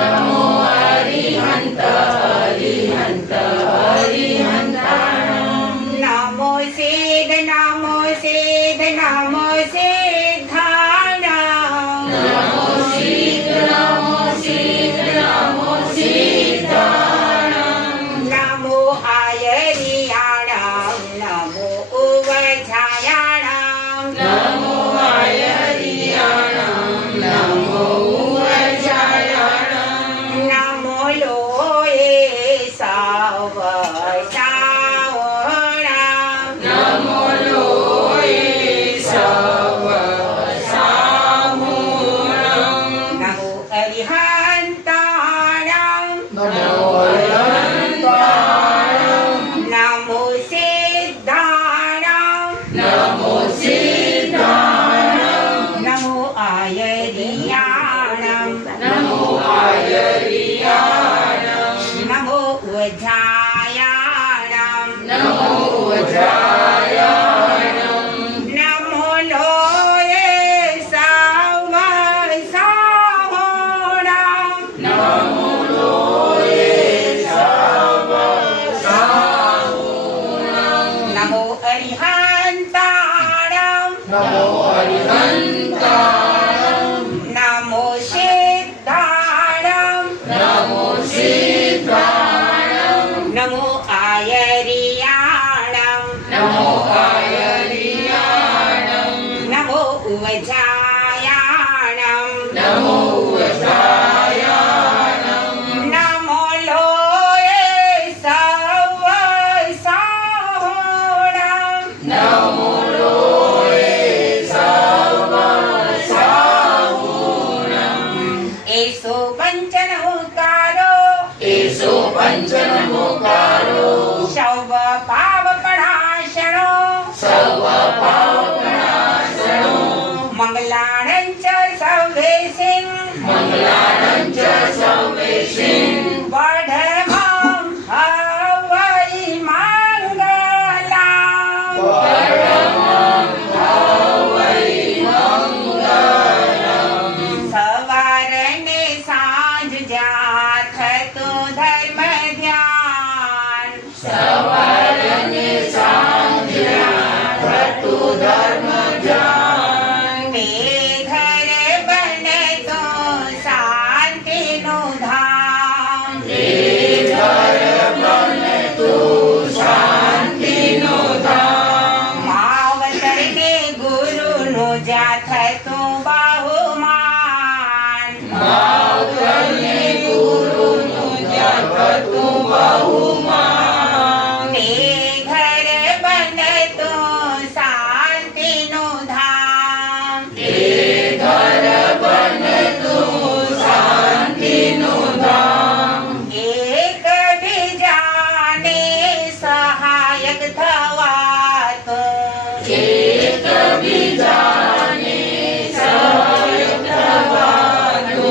नमो अरिहंत अरिहंत अरिहंताणं नमो सिद्ध नमो सिद्ध नमो सिद्धाणं नमो सिद्ध नमो सिद्ध नमो सिद्धाणं नमो आयर्याणं नमो उवझायाणं नमो आयर्याणं नमो उवझायाणं नमो लोये सावसावणं नमो लोये सवसामुणं नमो अरिहन्ताणं नमो अरिहन्ताणं नमो सिद्धाणं नमो सिद्धाणं नमो आयर्याणं नमो आयर्याणं नमो उवझायाणं नमो उवझायाणं नमो लोये सावसावणं नमो लोये सवसामुणं नमो अरिहन्ताणं नमो अरिहन्ताणं नमो सिद्धाणं नमो सिद्धाणं नमो आयर्याणं नमो आयर्याणं नमो उवझायाणं नमो उवझायाणं नमो लोये सावसावणं नमो लोये सवसामुणं एषो पञ्चनमुकारो एषो पञ्चनमुकारो शवपावपणाशनो सर्वपावपणाशनो मङ्गलानं च सर्वेसिं मङ्गलानं च सर्वेषिं वर्धमां हवै मङ्गलाम् परमं हवै मङ्गलम् सवारने सांझ जात तो धर्म ध्यान सवारने सांध्या थतु धर्म ज्ञान ते घर बने तो शांति नो धाम ते घर बने तु शांतिनो धाम मावतर के गुरु नो जात तो बहुमान मावतरने गुरुनु जगतु बहुमान ते घर बने तो शांति नो धाम ते घर बने तु शांतिनो धाम एक बीजाने सहायक थवातो एक बीजाने सहायक थवातो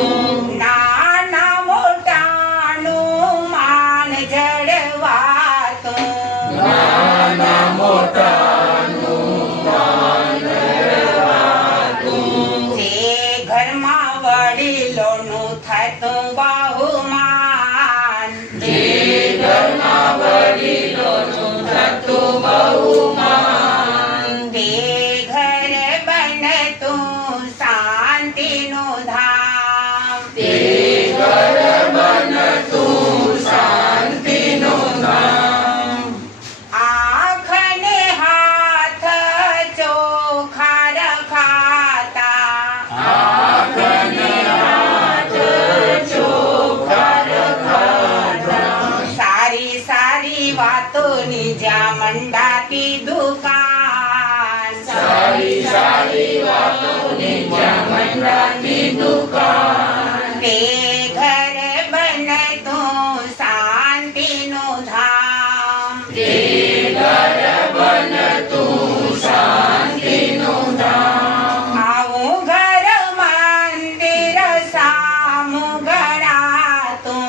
नाना मोटानु मान जड़वातो नाना मोटानु मान जड़वाતું જે ઘરમાં વડીલોનું થતું બહુમાન જે ઘરમાં વડીલોનું થતું બહુમાન તે ઘર બનતું શાંતિનું ધામ તે ઘર બનતું શાંતિનું ધામ આંખને હાથ ચોખા રખાતા આંખને હાથ ચોખા રખાતા સારી સારી વાતોની જ્યાં મંડાતી દુકાન સારી સારી વાતોની જ્યાં મંડાતી દુકાન તે ઘર બનતું શાંતિનું ધામ તે ઘર બનતું શાંતિનું ધામ આવું ઘર મંદિર સામું ગણાતું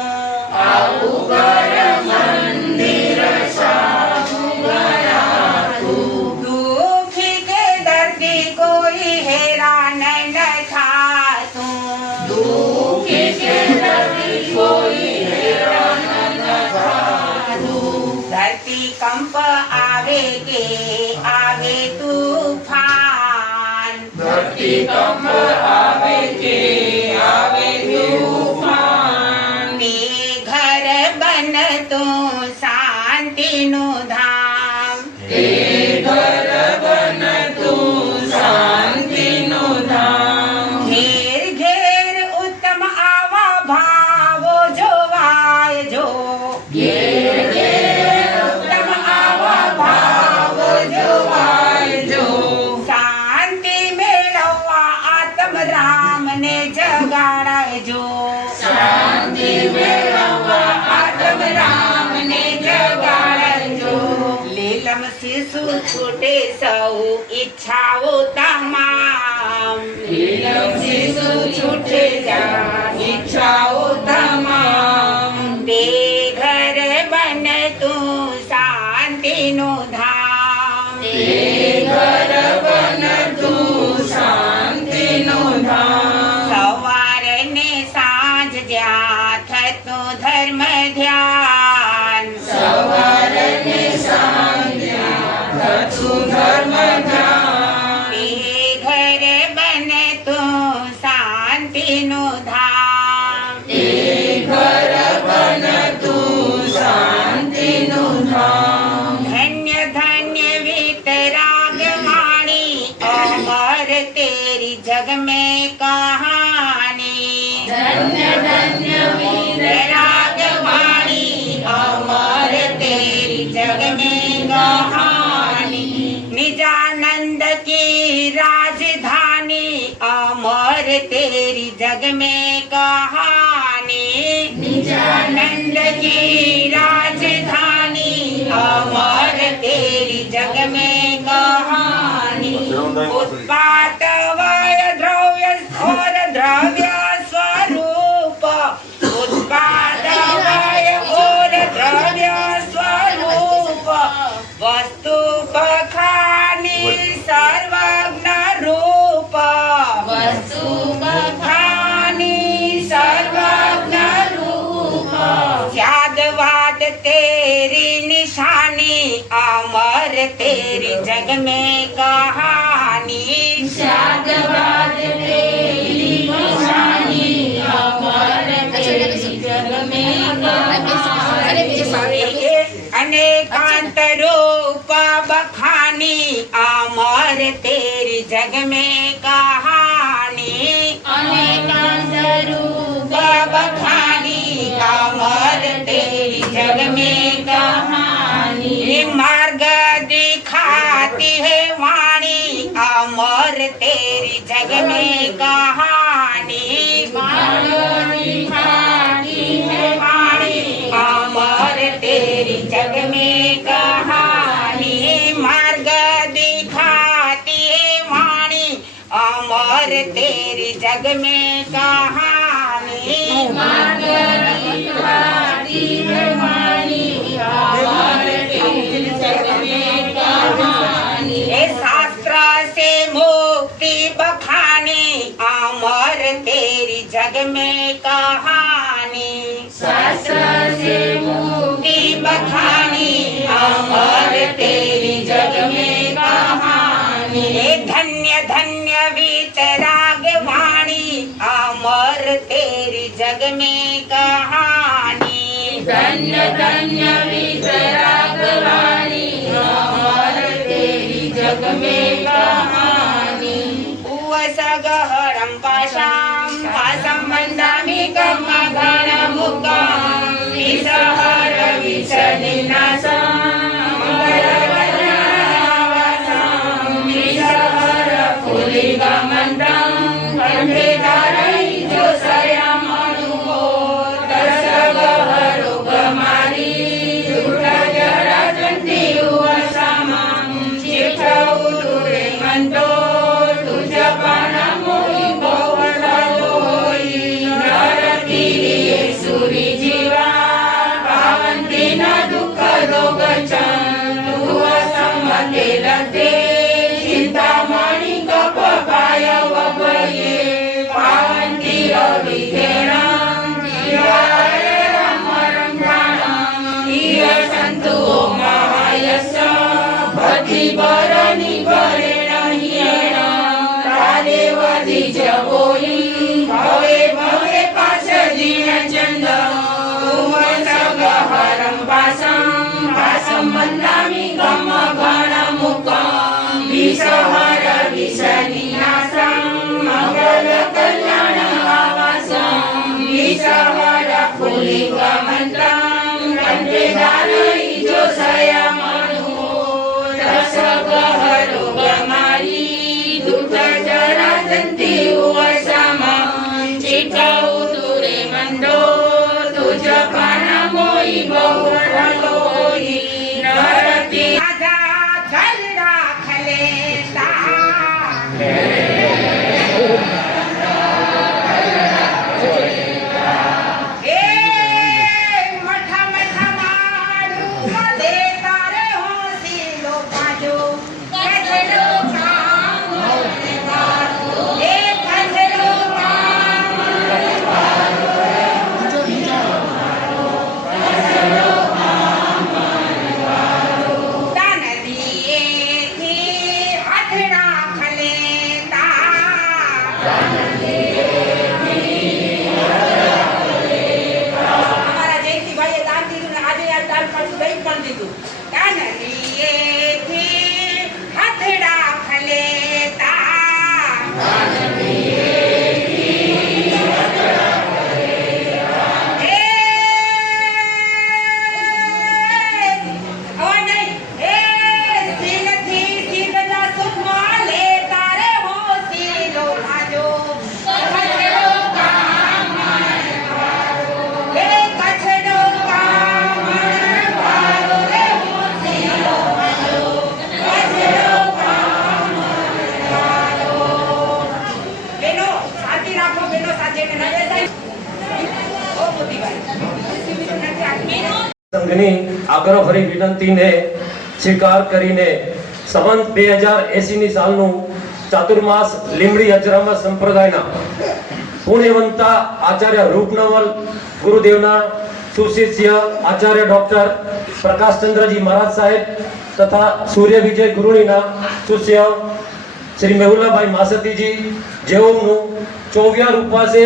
આવું ઘર મંદિર સામું ગણાતું દુઃખી કે દર્દી કોઈ હેરાન ન થાતું દુઃખી કે દર્દી આવે કે આવે તૂફાન ધરતીકંપ આવે કે આવે તૂફાન તે ઘર બનતું શાંતિનું ધામ તે ઘર બનતું શાંતિનું ધામ ઘેર ઘેર ઉત્તમ આવા ભાવો જોવાય જો ઘેર ઘેર ઉત્તમ આવા ભાવો જોવાય જો શાંતિ મેળવવા આત્મ રામને જગાડાયજો શાંતિ મેળવવા આત્મ રામને જગાડજો લીલમ શિશુ છૂટે સૌ ઈચ્છાઓ તમામ લીલમ શિશુ છૂટે જા ઈચ્છાઓ તમામ તે ઘર બનતું શાંતિનું ધામ તે ઘર બનતું શાંતિનું ધામ સવાર ને સાંજ જ્યાં થતું ધર્મ ધ્યાન સવાર ને સાંજ્યા થતું ધર્મ ધ્યાન તે ઘર બનતું શાંતિનું ધામ તે ઘર બનતું શાંતિનું ધામ ધન્ય ધન્ય વિતરાગ વાણી અમર તેરી જગ में कहानी ધન્ય ધન્ય वितराग वाणी अमर तेरी जग में कहानी निजानंद की राजधानी अमर तेरी जग में कहानी निजानंद की राजधानी अमर तेरी जग में कहानी उत्पात वय द्रव्य और द्रव्य स्वरूप उत्पाद वय और द्रव्य स्वरूप वस्तु बखानी सर्वज्ञ रूप વસ્તુ बखानी सर्वज्ञ रूप यादवाद तेरी निशानी अमर तेरी जग में कहानी શાદવાદ તેરી નિશાની અમર તેરી જગ મેં કહાની अनेकांत रूप बखानी अमर तेरी जग में कहानी અનેકાંત રૂપ बखानी अमर तेरी जग में कहानी मार्ग दिखाती है वाणी अमर तेरी जग में कहानी માર્ગ દિખાતી હૈ वाणी अमर तेरी जग में कहानी मार्ग दिखाती है वाणी अमर तेरी जग में कहानी માર્ગ દિખાતી હૈ વાણી અમર તેરી જગ મેં કહાની ये शास्त्र से मुक्ति बखानी अमर तेरी जग में कहानी શાસ્ત્ર સે મુક્તિ मुक्ति बखानी अमर तेरी जग में कहानी हे धन्य धन्य वितराग वाणी अमर तेरी जग में कहानी ધન્ય ધન્ય વિતરાગ વાણી અમર તેરી જગ મેં કહાની उवसगहरं पाशां पासं वन्दामि कर्मगणमुखं विसहर विषनिनाशं मङ्गलवदनावासं विसहर फुलिगमन्तं कण्ठे धारयितो स्वयमनुभो दशगहरुगमारी जुटज ભરની ભરણ હિયણ રાદેવધી જવોઈ ભવે ભવે પાસ જીણ ચંદ ઉમસગહરમ પાસમ બંધામી ગમ ગણ મુકમ વિષહર વિષનિનાસમ મંગલ કલ્યાણ આવાસમ વિષહર પુલિંગ મંત્રમ કંઠે ધારઈ જો સયમનુ રસગહરો ગમારી દુઃખ જરા જંતિ ઉવસમ ચિઠૌ તુરે મંદો તુજ પાના મોઈ બહુરલોઈ નરતી રાજા જલ રાખ લેતા એ મઠા મઠા મારું મલે તારે હોસીલો પાજો કજલો કામ મને વાળો એ કજલો કામ મને વાળો દાન દીએથી હાથ રાખ લેતા અમારા જયંતિભાઈએ દાન દીધું ને આજે આ દાન પાછું દઈ પણ દીધું કાનડીએથી હાથ રાખ લેતા ઓ નહીં એ સીનથી સીધના સુખમાં લે તારે હોસીલો પાજો કછડો કામ મને વાળો એ કછડો કામ મને વાળો રે હોસીલો પાજો કછડો કામ મને વાળો બેનો સાચી રાખો બેનો સાચે કે ના બેસાય ઓ બુદ્ધિભાઈ બેનો સંઘની આગ્રહભરી વિનંતીને સ્વીકાર કરીને સંવંત 2080 ની સાલનું ચાતુર્માસ લીમડી અજરામર સંપ્રદાયના પુણ્યવંતા આચાર્ય રૂપનવલ ગુરુદેવના સુશિષ્ય આચાર્ય ડોક્ટર પ્રકાશચંદ્રજી મહારાજ સાહેબ તથા સૂર્ય વિજય ગુરુણીના સુશિય શ્રી મેહુલાભાઈ માસતીજી જેઓનું 24 ઉપવાસે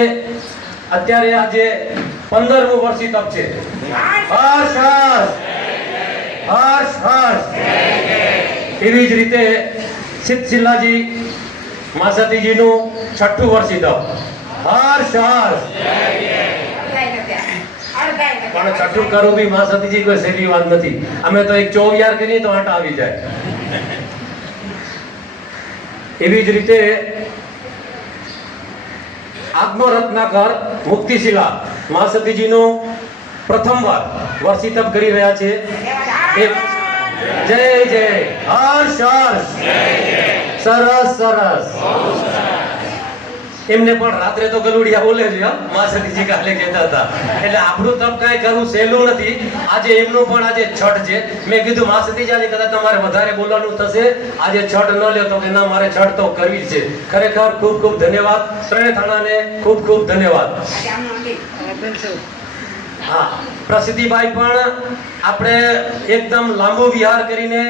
અત્યારે આજે 15મું વર્ષી તપ છે. હર્ષ હર્ષ હર્ષ હર્ષ. એવી જ રીતે સિદ્ધશિલાજી માસતીજીનું 6મું વર્ષી તપ. હર્ષ હર્ષ. પણ 6મું કરવું બી માસતીજી કોઈ સહેલી વાત નથી. અમે તો એક 24 કરીએ તો આંટા આવી જાય. એવી જ રીતે આત્મરત્નાકર મુક્તિશિલા માસતીજીનું પ્રથમવાર વર્ષી તપ કરી રહ્યા છે. જય જય હર્ષ હર્ષ. સરસ સરસ. એમને પણ રાત્રે તો ગલુડિયા બોલે છે માસતીજી કાલે કહેતા હતા. એટલે આપણું તપ કાંઈ કરવું સહેલું નથી. આજે એમનું પણ આજે છઠ છે. મેં કીધું માસતીજી આજે કદાચ તમારે વધારે બોલવાનું થશે, આજે છઠ ન લ્યો તો કે ના મારે છઠ તો કરવી જ છે. ખરેખર ખૂબ ખૂબ ધન્યવાદ. ત્રણેય થાણાને ખૂબ ખૂબ ધન્યવાદ. હા, પ્રસિદ્ધિભાઈ પણ આપણે એકદમ લાંબો વિહાર કરીને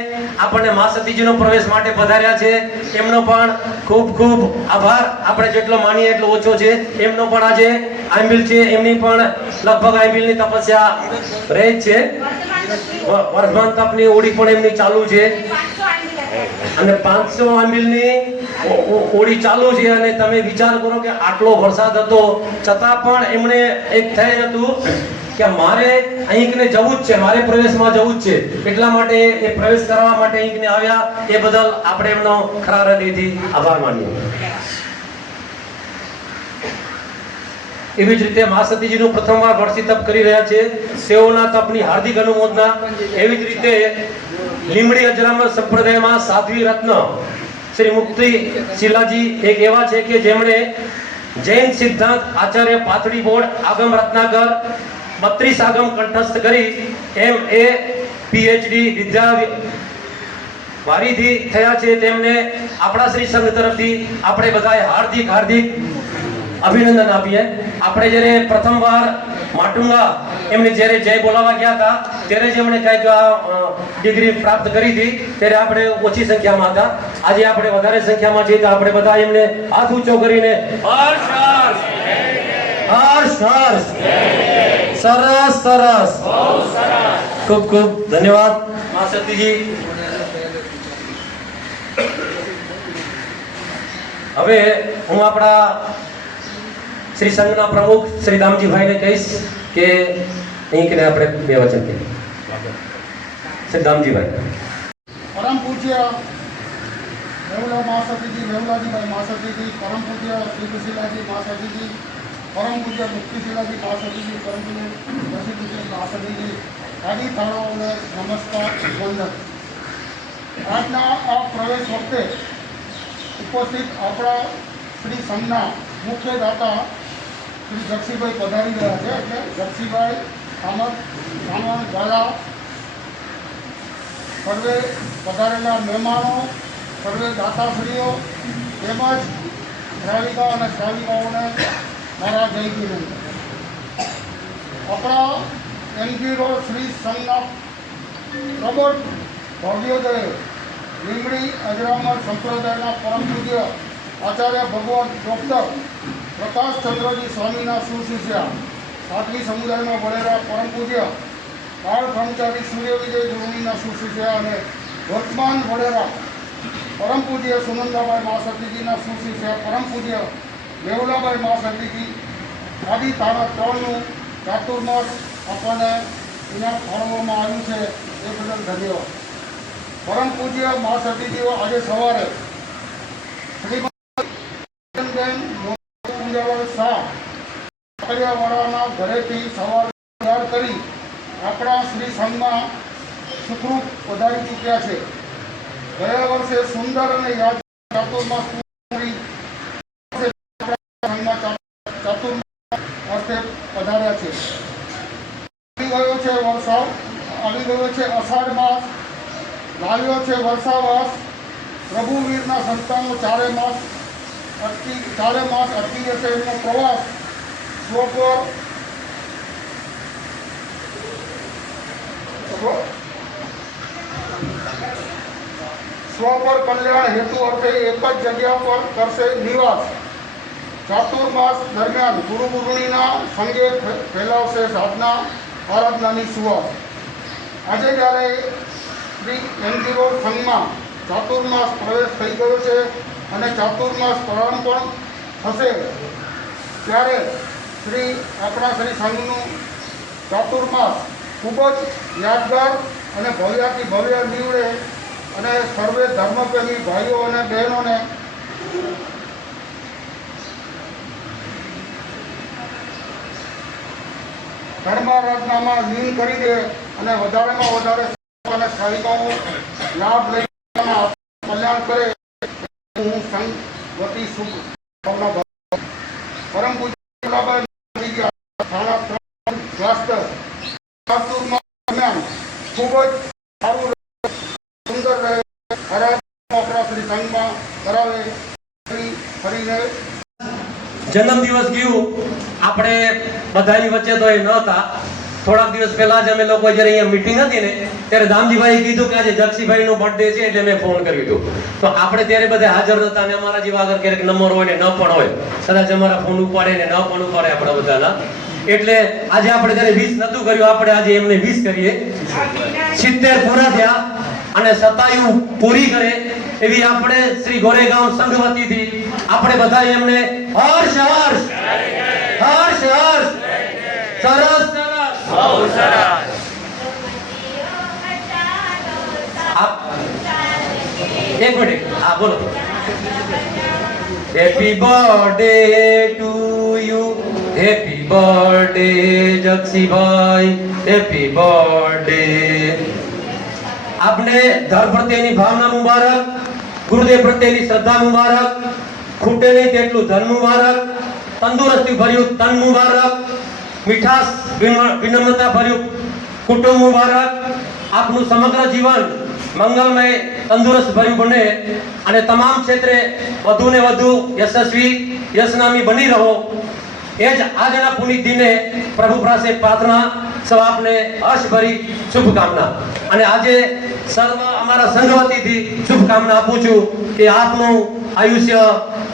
આપણને માસતીજીનો પ્રવેશ માટે પધાર્યા છે. એમનો પણ ખૂબ ખૂબ આભાર. આપણે જેટલો માનીએ એટલો ઓછો છે. એમનો પણ આજે આંબિલ છે, એમની પણ લગભગ આંબિલની તપસ્યા રહે જ છે. વર્ધમાન તપની ઓડી પણ એમની ચાલુ છે અને 500 આંબિલની ઓડી ચાલુ છે. અને તમે વિચાર કરો કે આટલો વરસાદ હતો છતાં પણ એમણે એક થઈ હતું કે મારે અહીંકને જવું જ છે, મારે પ્રવેશમાં જવું જ છે. એટલા માટે એ પ્રવેશ કરવા માટે અહીંકને આવ્યા. એ બદલ આપણે એમનો ખરા હૃદયથી આભાર માનીએ. એવી જ રીતે માસતીજીનું પ્રથમવાર વર્ષી તપ કરી રહ્યા છે. તેઓના તપની હાર્દિક અનુમોદના. એવી જ રીતે લીમડી અજરામર સંપ્રદાયમાં સાધ્વી રત્ન શ્રી મુક્તિ શિલાજી એક એવા છે કે જેમણે જૈન સિદ્ધાંત આચાર્ય પાથડી બોર્ડ આગમ રત્નાકર 32 આગમ કંઠસ્થ કરી MA PhD વિદ્યા વારીથી થયા છે. તેમને આપણા શ્રી સંઘ તરફથી આપણે બધાએ હાર્દિક હાર્દિક અભિનંદન આપીએ. આપણે જ્યારે પ્રથમવાર માટુંગા એમને જ્યારે જય બોલાવવા ગયા હતા ત્યારે જ એમણે કંઈક ડિગ્રી પ્રાપ્ત કરી હતી, ત્યારે આપણે ઓછી સંખ્યામાં હતા. આજે આપણે વધારે સંખ્યામાં છીએ તો આપણે બધા એમને હાથ ઊંચો કરીને હર્ષ હર્ષ હર્ષ હર્ષ સરસ સરસ ખૂબ ખૂબ ધન્યવાદ મા સતીજી. હવે હું આપણા શ્રી સંઘના પ્રમુખ શ્રી દામજીભાઈને કહીશ કે અહીં કે આપણે બે વચન કહીએ. શ્રી દામજીભાઈ. પરમ પૂજ્ય વેવલા મહાસતીજી, વેવલાજીભાઈ મહાસતીજી, પરમ પૂજ્ય શ્રીશિલાજી મહાસતીજી, પરમ પૂજ્ય મુક્તિશિલાજી મહાસતીજી, પરમ પૂજ્ય પ્રસિદ્ધજી મહાસતીજી, આદિ થાળાઓને નમસ્કાર વંદન. આજના આ પ્રવેશ વખતે ઉપસ્થિત આપણા શ્રી સંઘના મુખ્ય દાતા શ્રી જક્ષીભાઈ પધારી રહ્યા છે. એટલે જક્ષીભાઈ સામંત ગાલા, સર્વે પધારેલા મહેમાનો, સર્વે દાતાશ્રીઓ તેમજ શ્રાવિકા અને શ્રાવિકાઓને મારા જય વિનંતી. આપણા એનજી રોડ શ્રી સંઘના પ્રબળ ભવ્યોદય લીંબડી અજરામર સંપ્રદાયના પરમ પૂજ્ય આચાર્ય ભગવાન ડૉક્ટર પ્રકાશચંદ્રજી સ્વામીના સુશિષ્યા, સાધવી સમુદાયમાં વડેલા પરમ પૂજ્ય બાળ બ્રહ્મચારી સૂર્ય વિજય ગુરુણીના સુશિષ્યા અને વર્તમાન વડેરા પરમ પૂજ્ય સુનંદાબાઈ મહાસતીજીના સુશિષ્યા પરમ પૂજ્ય વેવલાબાઈ મહાસતીજી આદિ તારા ત્રણનું ચાતુર્માસ આપણને ઇનામ ફાળવવામાં આવ્યું છે, એ બદલ ધન્યવાદ. પરમ પૂજ્ય મહાસતીજીઓ આજે સવારે શ્રીમતી શાહ કાકડિયાવાળાના ઘરેથી સવારે તૈયાર કરી આપણા શ્રી સંઘમાં સુખરૂપ વધારી ચૂક્યા છે. ગયા વર્ષે સુંદર અને યાદ ચાતુર્માસ અર્થે પધાર્યા છે. આવી ગયો છે વરસાદ, આવી ગયો છે અષાઢ માસ, લાવ્યો છે વર્ષાવાસ. પ્રભુવીરના સંતાનો ચારે માસ અટકી જશે એમનો પ્રવાસ સ્વપર કલ્યાણ હેતુ અર્થે એક જ જગ્યા પર કરશે નિવાસ. ચાતુર્માસ દરમિયાન ગુરુ ગુરુણીના સંગે ફેલાવશે સાધના આરાધનાની સુવાસ. આજે જ્યારે શ્રી એનજી રોડ સંઘમાં ચાતુર્માસ પ્રવેશ થઈ ગયો છે અને ચાતુર્માસ પ્રારંભ પણ થશે, ત્યારે આપણા શ્રી સંઘનું ચાતુર્માસ ખૂબ જ યાદગાર અને ભવ્યાથી ભવ્ય નીવડે અને સર્વે ધર્મપ્રેમી ભાઈઓ અને બહેનોને ધર્મારાધનામાં લીન કરી દે અને વધારેમાં વધારે અને સાહિત્યનો લાભ લઈ કલ્યાણ કરે. હું સંઘ વતી શુભ ભાવના. પરમ પૂજ્ય સ્વાસ્થ્ય દરમિયાન ખૂબ જ સારું સુંદર રહે, આપણા શ્રી સંઘમાં કરાવે. ફરીને જન્મદિવસ ગયું આપણે બધાની વચ્ચે તો એ ન હતા. થોડાક દિવસ પહેલા જ અમે લોકો જ્યારે અહીંયા મીટિંગ હતી ને ત્યારે દામજીભાઈએ કીધું કે આજે જક્ષીભાઈનો બર્થડે છે એટલે મેં ફોન કર્યું હતું. તો આપણે ત્યારે બધા હાજર નતા અને અમારા જેવા આગળ ક્યારેક નંબર હોય ને ન પણ હોય, કદાચ અમારા ફોન ઉપાડે ને ન પણ ઉપાડે આપણા બધાના. એટલે આજે આપણે ત્યારે 20 નતું કર્યું, આપણે આજે એમને 20 કરીએ. 70 પૂરા થયા અને શતાયુ પૂરી કરે એવી આપણે શ્રી ગોરેગાંવ સંઘ વતીથી આપણે બધા એમને હર્ષ હર્ષ હર્ષ હર્ષ સરસ સરસ બહુ સરસ. એક મિનિટ, હા બોલો. Happy birthday to you, happy birthday Jakshibhai, happy birthday. આપને ધર્મ પ્રત્યેની ભાવના મુબારક, ગુરુદેવ પ્રત્યેની શ્રદ્ધા મુબારક, ખૂટે નહીં તેટલું ધન મુબારક, તંદુરસ્તી ભર્યું તન મુબારક, મીઠાશ વિનમ્રતા ભર્યું કુટુંબ મુબારક. આપનું સમગ્ર જીવન મંગલમય તંદુરસ્ત ભર્યું બને અને તમામ ક્ષેત્રે વધુ ને વધુ યશસ્વી યશનામી બની રહો એ જ આજના પુનિત દિને પ્રભુ પાસે પ્રાર્થના, સૌ આપને હર્ષભરી શુભકામના. અને આજે સર્વ અમારા સંઘ વતીથી શુભકામના આપું છું કે આપનું આયુષ્ય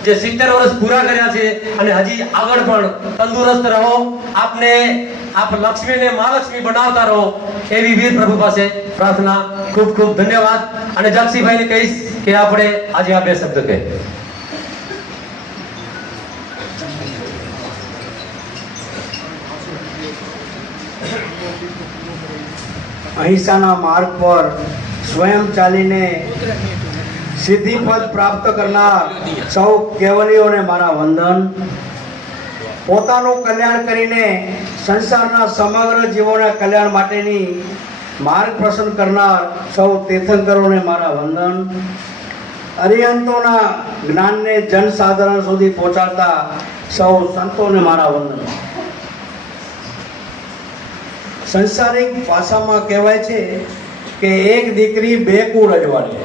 જે 70 વર્ષ પૂરા કર્યા છે અને હજી આગળ પણ તંદુરસ્ત રહો, આપ લક્ષ્મીને મહાલક્ષ્મી બનાવતા રહો, એવી વીર પ્રભુ પાસે પ્રાર્થના. ખૂબ ખૂબ ધન્યવાદ. અને જગસીભાઈને કહીશ કે આપણે આજે આ બે શબ્દ કહે. અહિંસાના માર્ગ પર સ્વયં ચાલીને સિદ્ધિપદ પ્રાપ્ત કરનાર સૌ કેવલીઓને મારા વંદન. પોતાનું કલ્યાણ કરીને સંસારના સમગ્ર જીવોના કલ્યાણ માટેની માર્ગ પસંદ કરનાર સૌ તીર્થંકરોને મારા વંદન. અરિહંતોના જ્ઞાનને જનસાધારણ સુધી પહોંચાડતા સૌ સંતોને મારા વંદન. સંસારિક ભાષામાં કહેવાય છે કે એક દીકરી બે કુળ અજવાળે.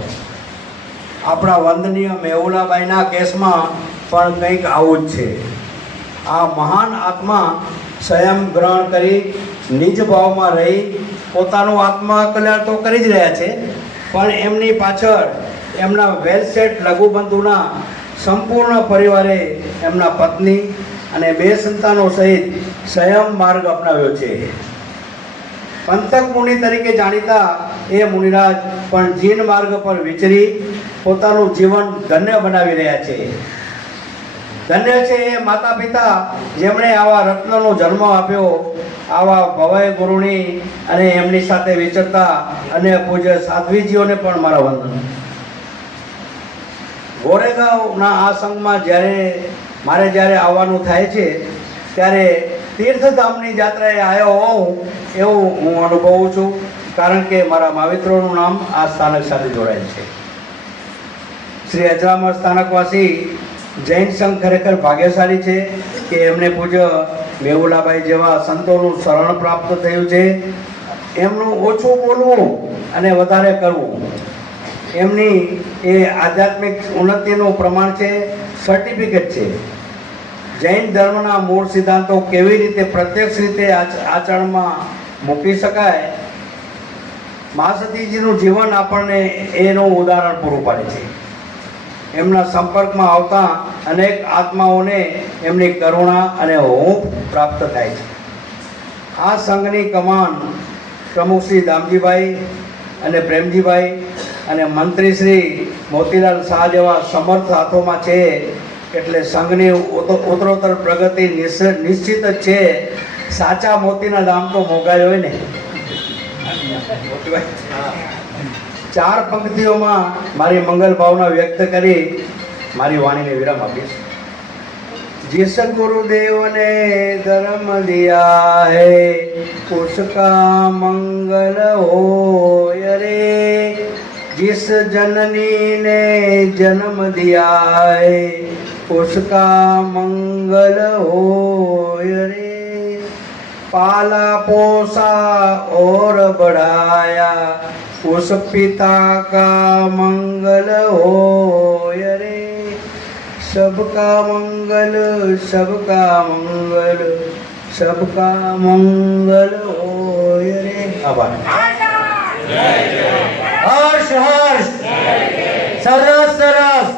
આપણા વંદનીય મેહુલાબાઈના કેસમાં પણ કંઈક આવું જ છે. આ મહાન આત્મા સંયમ ગ્રહણ કરી નિજ ભાવમાં રહી પોતાનું આત્મા કલ્યાણ તો કરી જ રહ્યા છે, પણ એમની પાછળ એમના વેલસેટ લઘુબંધુના સંપૂર્ણ પરિવારે એમના પત્ની અને 2 સંતાનો સહિત સંયમ માર્ગ અપનાવ્યો છે. પંથક મુનિ તરીકે જાણીતા એ મુનિરાજ પણ જીન માર્ગ પર વિચરી પોતાનું જીવન ધન્ય બનાવી રહ્યા છે. ધન્ય છે એ માતા પિતા જેમણે આવા રત્નનો જન્મ આપ્યો. આવા ભવાય ગુરુની અને એમની સાથે વિચરતા અને પૂજ્ય સાધ્વીજીઓને પણ મારા વંદન. ગોરેગાંવના આ સંઘમાં જ્યારે આવવાનું થાય છે ત્યારે તીર્થધામની યાત્રાએ આવ્યો હોઉં એવું હું અનુભવું છું, કારણ કે મારા માવિત્રોનું નામ આ સ્થાનક સાથે જોડાયેલ છે. શ્રી અજરામર સ્થાનકવાસી જૈન સંઘ ખરેખર ભાગ્યશાળી છે કે એમને પૂજ્ય મેહુલાબાઈ જેવા સંતોનું શરણ પ્રાપ્ત થયું છે. એમનું ઓછું બોલવું અને વધારે કરવું એમની એ આધ્યાત્મિક ઉન્નતિનું પ્રમાણ છે, સર્ટિફિકેટ છે. જૈન ધર્મના મૂળ સિદ્ધાંતો કેવી રીતે પ્રત્યક્ષ રીતે આચરણમાં મૂકી શકાય, મહાસતીજીનું જીવન આપણને એનું ઉદાહરણ પૂરું પાડે છે. એમના સંપર્કમાં આવતા અનેક આત્માઓને એમની કરુણા અને હૂંફ પ્રાપ્ત થાય છે. આ સંઘની કમાન પ્રમુખ શ્રી દામજીભાઈ અને પ્રેમજીભાઈ અને મંત્રી શ્રી મોતીલાલ શાહ જેવા સમર્થ હાથોમાં છે, એટલે સંઘની ઉત્તરોત્તર પ્રગતિ નિશ્ચિત જ છે. સાચા મોતીના દામ તો મોંઘા હોય ને. 4 પંક્તિઓમાં મારી મંગલ ભાવના વ્યક્ત કરી મારી વાણીને વિરામ આપીશ. जिस गुरुदेव ने धर्म दिया है उसका मंगल होय रे, जिस जननी ने जन्म दिया है उसका मंगल होय रे, पाला पोसा और बढ़ाया उस पिता का मंगल होय रे, सबका मंगल सबका मंगल सबका मंगल होय रे. आभार. હર્ષ હર્ષ સરસ સરસ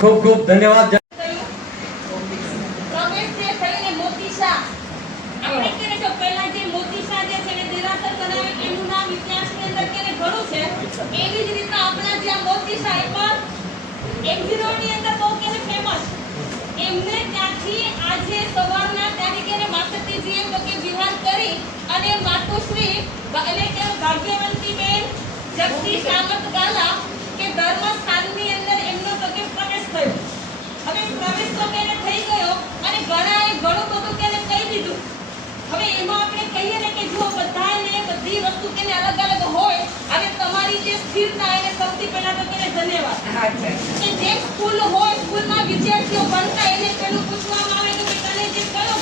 ખૂબ ખૂબ ધન્યવાદ. ભાગ્યવંતી જગદીશ સામંત ગાલા કે ધર્મ સ્થાનની અંદર એમનો તો પ્રવેશ થયો. હવે પ્રવેશ તો કેને થઈ ગયો અને ઘણાએ ઘણું બધું કેને કહી દીધું. હવે એમાં આપણે કહીએ ને કે જો બધાને બધી વસ્તુ કેને અલગ અલગ હોય, હવે તમારી જે સ્થિરતા એને સૌથી પહેલા તો કેને ધન્યવાદ. કે જે સ્કૂલ હોય સ્કૂલમાં વિદ્યાર્થીઓ ભણતા એને પેલું પૂછવામાં આવે કે તને જે કયો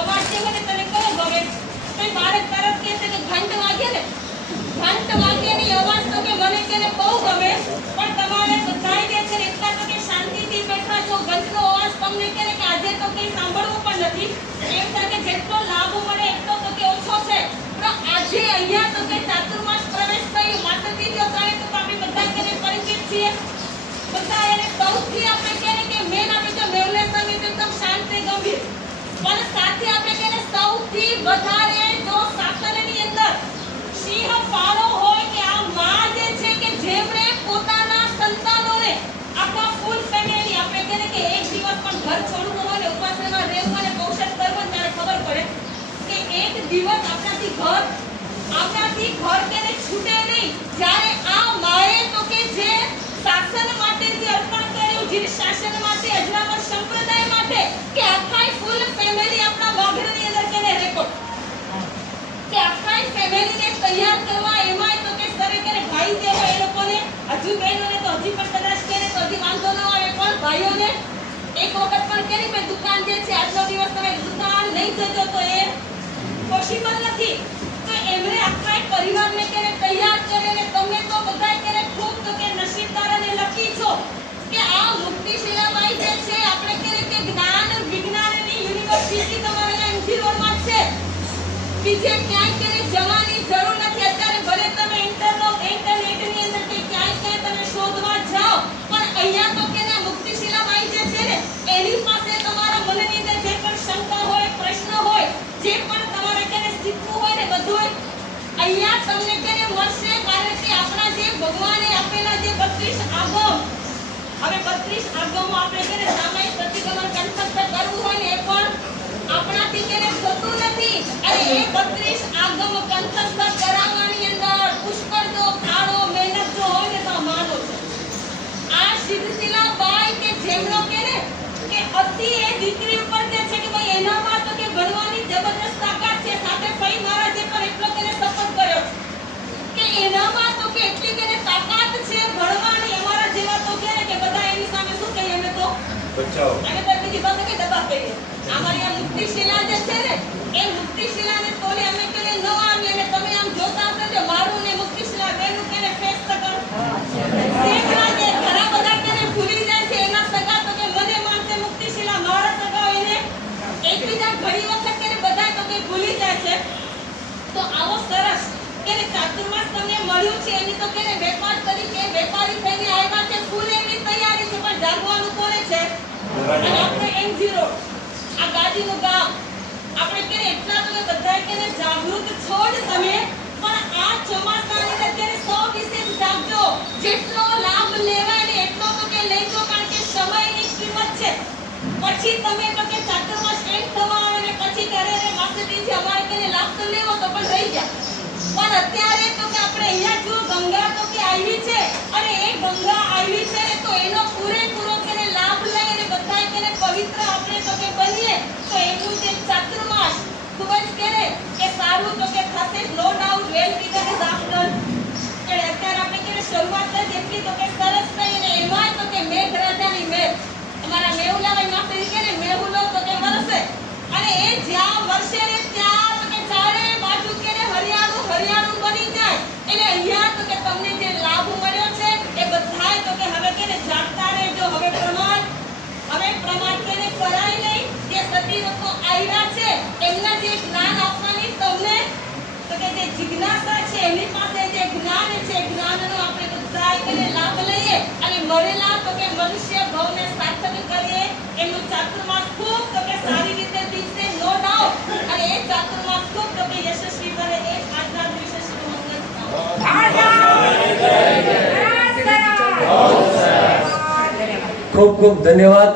અવાજ છે ને તને કયો ગમે, તો બાળક તરત કહે છે કે ઘંટ વાગે ને, ઘંટ વાગ્યાની અવાજ તો કે મને કે બહુ ગમે, પણ તમારે બધાય જે છે એટલા તો કે શાંતિથી બેઠા છો, ઘંટનો અવાજ તમને કહે કે આજે તો કંઈ સાંભળવું પણ નથી, એમ થાય કે જેટલો લાભ મળે એટલો તો કે ઓછો છે. પણ આજે અહીંયા તો કે ચાતુર્માસ પ્રવેશ થયો, માતાજીનો કહે તો આપણે બધા કેને પરિચિત છીએ. બધા એને સૌથી આપણે કહે કે મેન આપણે જો મેવલે સમિતિ એકદમ શાંત અને ગંભીર, પણ સાથે આપણે કહે સૌથી વધારે જો શાસનની અંદર સિંહ ફાળો હોય કે આ માં જે છે કે જેમણે પોતાના સંતાનોને આખા ફૂલ ફેમિલી આપણે કહે કે એક દિવસ પણ ઘર છોડવું હોય ને ઉપાસનામાં રહેવું અને કૌશલ કરવું ત્યારે ખબર પડે કે એક દિવસ આપણાથી ઘર કેને છૂટે નહીં. જ્યારે આ માએ તો કે જે શાસન માટે જે અર્પણ કર્યું, જે શાસન માટે અજરામર સંપ્રદાય માટે કે આખાય ફૂલ ફેમિલી આપણા વાઘરની અંદર કેને રેકોર્ડ કે આખાય ફેમિલીને તૈયાર કરવા એમાંય તો કે સરે કે ભાઈ જે હોય એ લોકોને હજુ બહેનોને તો હજી પણ કદાચ કે તો હજી વાંધો ન આવે, પણ ભાઈઓને એક વખત પણ કેની ભાઈ દુકાન જે છે આજનો દિવસ તમે દુકાન નહીં જજો તો એ પોસિબલ નથી. તો એમણે આખા પરિવારને કેને તૈયાર કરીને તમે તો બધાય કેને ખૂબ તો કે નસીબદાર અને લકી છો કે આ મુક્તિશીલાબાઈ જે છે આપણે કેને કે જ્ઞાન વિજ્ઞાનની યુનિવર્સિટી તમારા એમજી રોડમાં છે. બીજે ક્યાંય કેને જવાની જરૂર નથી. અત્યારે ભલે તમે ઇન્ટરનેટની અંદર કે ક્યાંય તમે શોધવા જાઓ, પણ અહીંયા તો કેને મુક્તિશીલાબાઈ જે છે ને એની પાસે તમારા મનની અંદર જે પણ શંકા હોય, પ્રશ્ન હોય, જે પણ તમારે કેને શીખવું હોય ને બધું અહીંયા તમને કેને મળશે. કારણ કે આપણા જે ભગવાને આપેલા જે 32 આગમ, હવે 32 આગમો આપણે કેને સામાયિક પ્રતિક્રમણ કંઠસ્થ કરવું હોય ને એ પણ આપણાથી કેને થતું નથી. અને એ 32 આગમ કંઠસ્થ કરાવવાની અંદર પુષ્કળ જો ફાળો મહેનત જો હોય ને તો માનો છે. આ સિદ્ધશીલાબાઈ કે જેમનો કેને કે અતિ એ દીકરી ઉપર જે છે કે ભાઈ એનામાં તો કે ભણવાની જબરદસ્ત તાકાત છે. સાથે ભાઈ મહારાજે પણ એટલો કેને સપોર્ટ કર્યો કે એનામાં તો કે એટલી કેને તાકાત છે ભણવાની. અમારા જેવા તો કે બધા એની સામે શું કહીએ અમે તો બચાવ, અમે તો બીજી પાસે કે દબા કહીએ. અમારી આ મુક્તિશીલા જે છે ને એ મુક્તિશીલાને તોલે અમે કે ન આવીએ અને તમે આમ જોતા હશો કે મારું ને મુક્તિશીલા બેનું કેને ફેસ સગા એકલા જે ઘણા બધા કેને ભૂલી જાય છે એના સગા તો કે મને માનશે મુક્તિશીલા મારા સગા એને એકબીજા ઘણી વખત કેને બધા તો કે ભૂલી જાય છે. તો આવો સરસ કેને ચાતુર્માસ તમને મળ્યું છે એની તો કેને વેપાર તરીકે વેપારી થઈને આવ્યા છે. ફૂલ એમની તૈયારી છે, પણ જાગવાનું કોને છે? અને આપણે એમજી રોડ આ ગાડીનું ગામ આપણે કેને એટલા તો બધા કેને જાગૃત છો જ તમે, પણ આ ચોમાસાની અંદર કેને 100 વિશેષ જાગજો. જેટલો લાભ લેવાય ને એટલો તો કે લેજો, કારણ કે સમયની કિંમત છે. પછી તમે તો કે ચાતુર્માસ એન્ડ થવા આવે ને પછી કરે રે માસેથી અમારે કેને લાભ તો લેવો તો પણ રહી જાય. પણ અત્યારે તો કે આપણે અહીંયા જો ગંગા તો કે આવી છે અને એ ગંગા આવી છે ને તો એનો પૂરેપૂરો કેને લાભ લઈ અને બધા કેને પવિત્ર આપણે તો કે બનીએ તો એનું જે ચાતુર્માસ ખૂબ જ કેને કે સારું તો કે થશે. No doubt well begun is after. એટલે અત્યારે આપણે કેને શરૂઆત જ એટલી તો કે સરસ થઈ અને એમાં તો કે મેઘરાજાની મેઘ અમારા મેહુલાભાઈ માથે કેને મેહુલો તો કે વરસે અને એ જ્યાં વરસે ને ત્યાં તો કે ચારે બાજુ કેને હરિયાળું બની જાય. એટલે અહીંયા તો કે તમને જે લાભ મળ્યો છે એ બધાય તો કે હવે કેને જાગતા રહેજો. હવે પ્રમાણ કેને કરાય નહીં. જે સતી લોકો આવ્યા છે એમના જે જ્ઞાન આપવાની તમને તો કે જે જિજ્ઞાસા છે એમની પાસે જે જ્ઞાન છે જ્ઞાનનો આપણે બધાય કેને લાભ લઈએ અને મળેલા તો કે મનુષ્ય ભાવને સાર્થક કરીએ. એમનું ચાતુર્માસ ખૂબ તો કે સારી રીતે દીશે નો ડાઉટ. અને એ ચાતુર્માસ ખૂબ તો કે યશસ્વી કરે એ આજના દિવસે શુભ મંગલ. ખૂબ ખૂબ ધન્યવાદ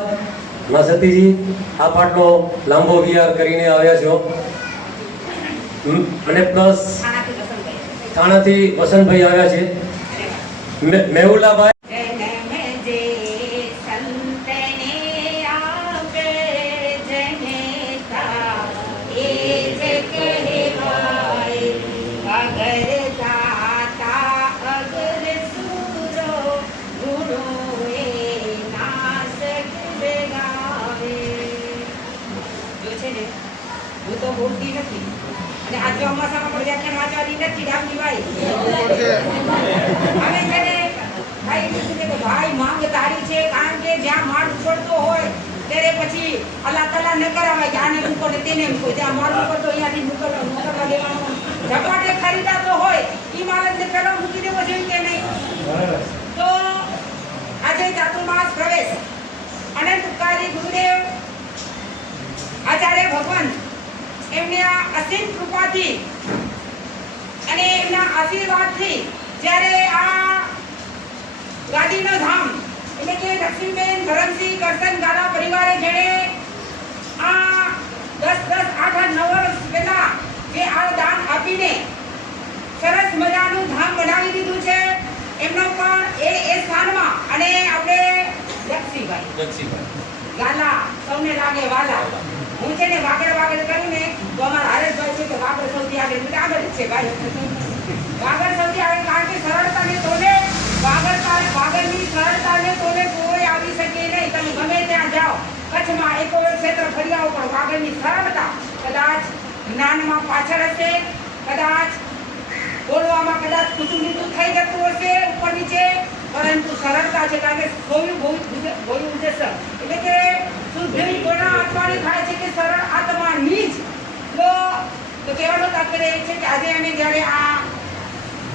મા સતીજી. આપ આટલો લાંબો વિહાર કરીને આવ્યા છો અને પ્લસ થાણાથી વસંતભાઈ આવ્યા છે. મેહુલાભાઈ હું તો બોલતી નથી અને આ ચોમાસામાં પણ વ્યાખ્યાન વાંચવાની નથી રામજીભાઈ. હવે તેને ભાઈ કીધું કે ભાઈ માંગ તારી છે, કારણ કે જ્યાં માળ ઉછળતો હોય ત્યારે પછી અલ્લાહ તલા ન કરાવાય કે આને મૂકો ને તેને મૂકો, જ્યાં માલ મૂકો તો અહીંયાથી મોકલવા દેવાનો. ઝપાટે ખરીદાતો હોય એ માલને પેલો મૂકી દેવો જોઈએ કે નહીં? તો આજે ચાતુર્માસ પ્રવેશ અને તુકારી ગુરુદેવ આચાર્ય ભગવાન એમની આ અસીમ કૃપાથી અને એમના આશીર્વાદથી જ્યારે આ ગાદીનો ધામ એટલે કે લક્ષ્મીબેન ધરમસિંહ કરસન ગાલા પરિવારે જેણે આ 10, 8, 9 વર્ષ પહેલા જે આ દાન આપીને સરસ મજાનું ધામ બનાવી દીધું છે, એમનો પણ એ સ્થાનમાં અને આપણે લક્ષ્મીભાઈ ગાલા સૌને લાગે વાલા. હું છે ને વાગડ કરું ને તો અમારા હરેશભાઈ છે કે વાગડ સૌથી આગળ, આગળ જ છે ભાઈ. વાગડ સૌથી આગળ, કારણ કે સરળતાને તોલે વાગડની સરળતાને તોલે કોઈ આવી શકે નહીં. તમે ગમે ત્યાં જાઓ, કચ્છમાં એકો એક ક્ષેત્ર ફરી આવો, પણ વાગડની સરળતા કદાચ જ્ઞાનમાં પાછળ હશે, કદાચ બોલવામાં કદાચ કુટુંબીતું થઈ જતું હશે ઉપર નીચે, પરંતુ સરળતા છે. કારણ કે બોલ્યું ઉદ્દેશ્ય એટલે કે શુદ્ધની ગુણા આત્માની થાય છે કે સરળ આત્માની જ. તો કહેવાનો તાત્પર્ય એ છે કે આજે અમે જ્યારે આ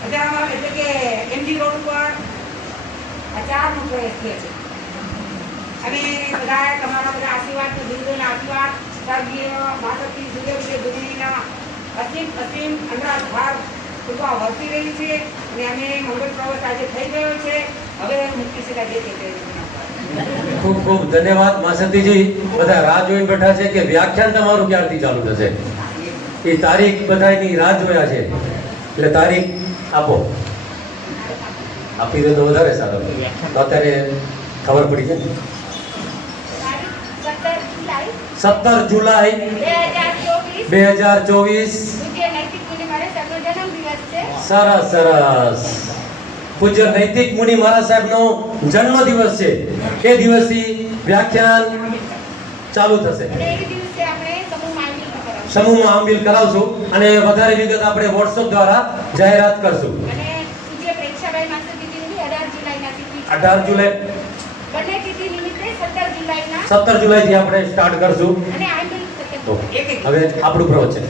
અજાણમાં એટલે કે એમજી રોડ ઉપર અચારનો પ્રવેશ થયો છે, અને બધા તમારા બધા આશીર્વાદ, ગુરુદેવના આશીર્વાદ, સ્વર્ગીય માતાજી સૂર્યવંશી ગુરુજીના અસીમ અનરાધાર કૃપા વર્તી રહી છે, અને અમે મંગળ પ્રવેશ આજે થઈ ગયો છે. હવે મુક્તિ શિલા જે છે ખૂબ ખૂબ ધન્યવાદ માસતીજી. બધા રાહ જોઈને બેઠા છે કે વ્યાખ્યાન તમારું ક્યારથી ચાલુ થશે. એ તારીખ બધાની રાહ જોયા છે, એટલે તારીખ આપો. આપી દે તો વધારે સારું. તો અત્યારે ખબર પડી જાય. 17 જુલાઈ 2024. સરસ. પૂજ્ય નૈતિક મુનિ મહારાજ સાહેબનો જન્મ દિવસ છે. એ દિવસથી વ્યાખ્યાન ચાલુ થશે. સમૂહમાં આંબિલ કરાવશું અને વધારે વિગત આપણે વોટ્સએપ દ્વારા જાહેરાત કરશું. 18 જુલાઈ 17 જુલાઈથી આપણે સ્ટાર્ટ કરશું. હવે આપણું પ્રવચન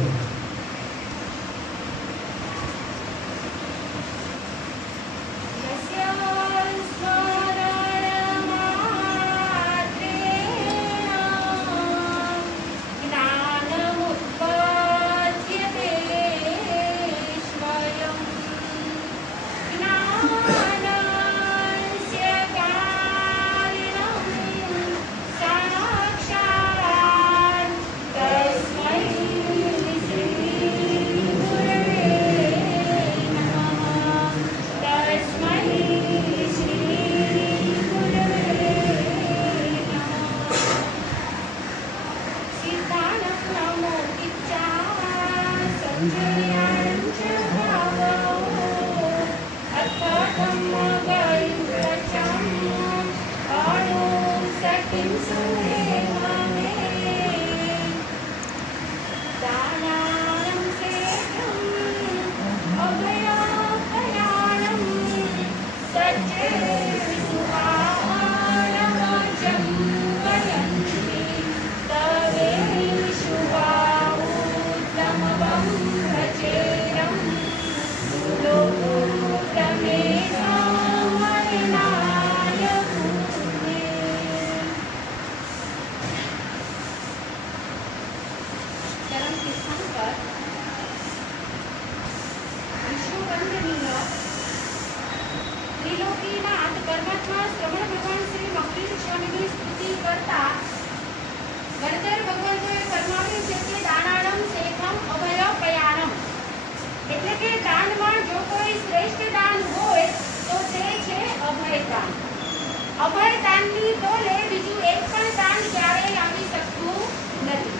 અભયદાનની તોલે બીજું એક પણ દાન ક્યારેય આવી શકતું નથી.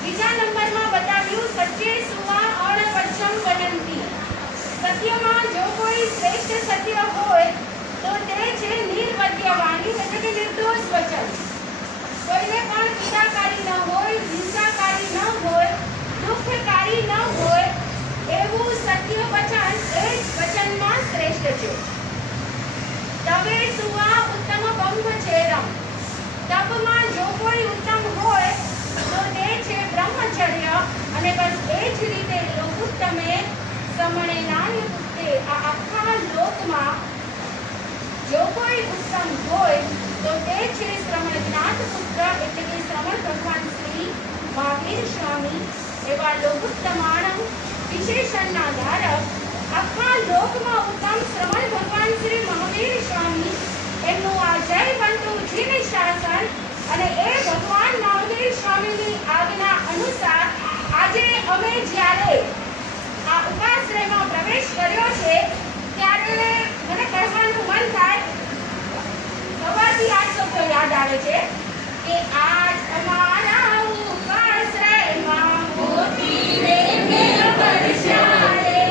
બીજા નંબરમાં બતાવ્યું સત્ય સુવા અણપચમ વદંતી. સત્યમાં જો કોઈ શ્રેષ્ઠ સત્ય હોય તો તે છે નિર્વદ્ય વાણી એટલે કે નિર્દોષ વચન. કોઈને પણ પીડાકારી ન હોય, હિંસાકારી ન હોય, દુઃખકારી ન હોય એવું સત્ય વચન એ જ વચનમાં શ્રેષ્ઠ છે. તવે સુવા ઉત્તમ બંધ છેરમ. તપ અમે સમણે નાની પુત્રે આ આખા લોકમાં જો કોઈ ઉત્તમ હોય તો તે છે શ્રવણનાથ પુત્ર એટલે કે શ્રવણ ભગવાન શ્રી મહાવીર સ્વામી. એવા લોકોત્તમાણમ વિશેષણના ધારક આખા લોકમાં ઉત્તમ શ્રવણ ભગવાન શ્રી મહાવીર સ્વામી એમનું આ જયવંતું જીન શાસન અને એ ભગવાન મહાવીર સ્વામીની આજ્ઞા અનુસાર આજે અમે જ્યારે આ ઉપાશ્રયમાં પ્રવેશ કર્યો છે ત્યારે મને કહેવાનું મન થાય, સવારથી આ શબ્દો યાદ આવે છે કે આજ અમારા ઉપાશ્રયમાં મોતી રે મેં વરસ્યા રે.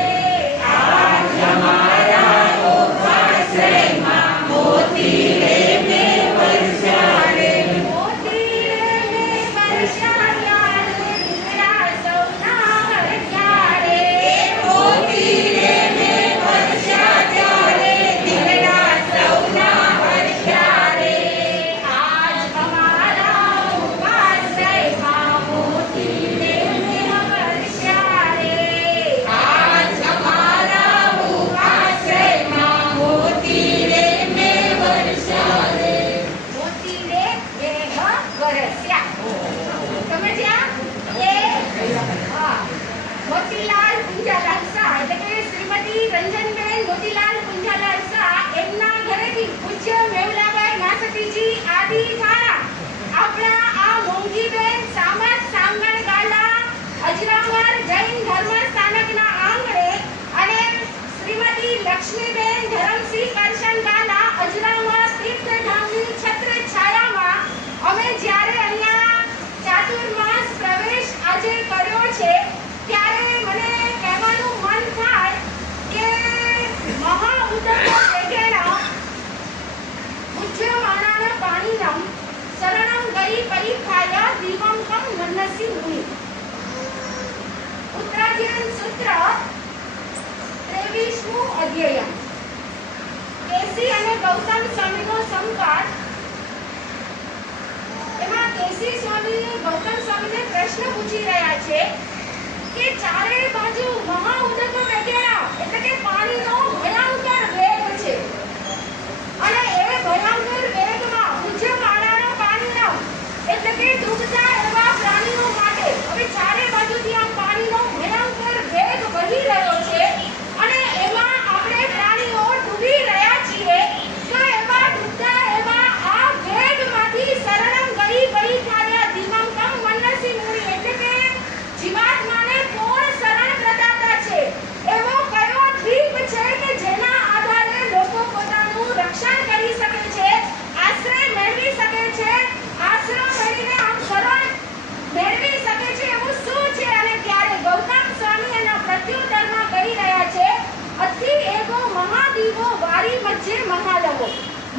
આજ અમારા ઉપાશ્રયમાં મોતી રે મેં વરસ્યા રે. મોતી રે મેં વરસ્યા રે, દીકરા સૌના વરસ્યા રે. મોતી રે મેં વરસ્યા રે, દીકરા સૌના વરસ્યા રે. આજ અમારા ઉપાશ્રયમાં મોતી રે મેં વરસ્યા રે. આજ અમારા ઉપાશ્રયમાં મોતી રે મેં વરસ્યા રે. મોતી રે મેં વરસ્યા. સમજ્યા? હા. મોતીલાલ પુંજાલાલ શાહ એટલે કે શ્રીમતી રંજનબેન મોતીલાલ પુંજાલાલ શાહ એમના ઘરેથી પૂજ્ય મેવલાબાઈ માસતીજી આદિ દ્વારા આપણા આ મોંઘીબેન સામત સાંગણ ગાલા અજરામર જૈન ધર્મસ્થાનકના આંગણે અને શ્રીમતી લક્ષ્મીબેન ધરમસિંહ કરશન ગાલા અજરામર તીર્થધામની છત્ર છાયામાં અમે જ્યારે અહીંયા ચાતુર્માસ પ્રવેશ આજે કર્યો છે ત્યારે મને કહેવાનું મન થાય કે મહાઉદકો વેગેના ઉજ્જમાનાના પાણીનમ શરણમ ગઈ પરીખાય દીવંકમ મનસી મુનિ. ઉત્તરાધ્યયન સૂત્ર 23મું અધ્યયન. કેસી અને ગૌતમ સ્વામીનો સંવાદ. એમાં કેસી સ્વામી ગૌતમ સ્વામીને પ્રશ્ન પૂછી રહ્યા છે કે ચારે બાજુ મહાઉદકો વેગેલા એટલે કે પાણીનો ભયંકર વેગ છે અને એ ભયંકર વેગમાં ઉજ્જમાનાના પાણીનો એટલે કે ડૂબતા એવા પ્રાણીઓ માટે હવે ચારે બાજુથી આમ પાણીનો ભયંકર વેગ વહી રહ્યો છે અને એમાં આપણે પ્રાણીઓ ડૂબી રહ્યા છીએ. તો એવા ડૂબતા એવા આ વેગમાંથી શરણમ ગઈ પરીખાય દીવંકમ મનસી મુનિ એટલે કે જીવાત્માને કોણ શરણ પ્રદાતા છે? એવો કયો દ્વીપ છે કે જેના આધારે લોકો પોતાનું રક્ષણ કરી શકે છે, આશ્રય મેળવી શકે છે, આશ્રય મેળવીને આમ શરણ મેળવી શકે છે? એવું શું છે? અને ત્યારે ગૌતમ સ્વામી એના પ્રત્યુત્તરમાં કહી રહ્યા છે, અતિ એવો મહાદીવો વારી મધ્ય મહાલવો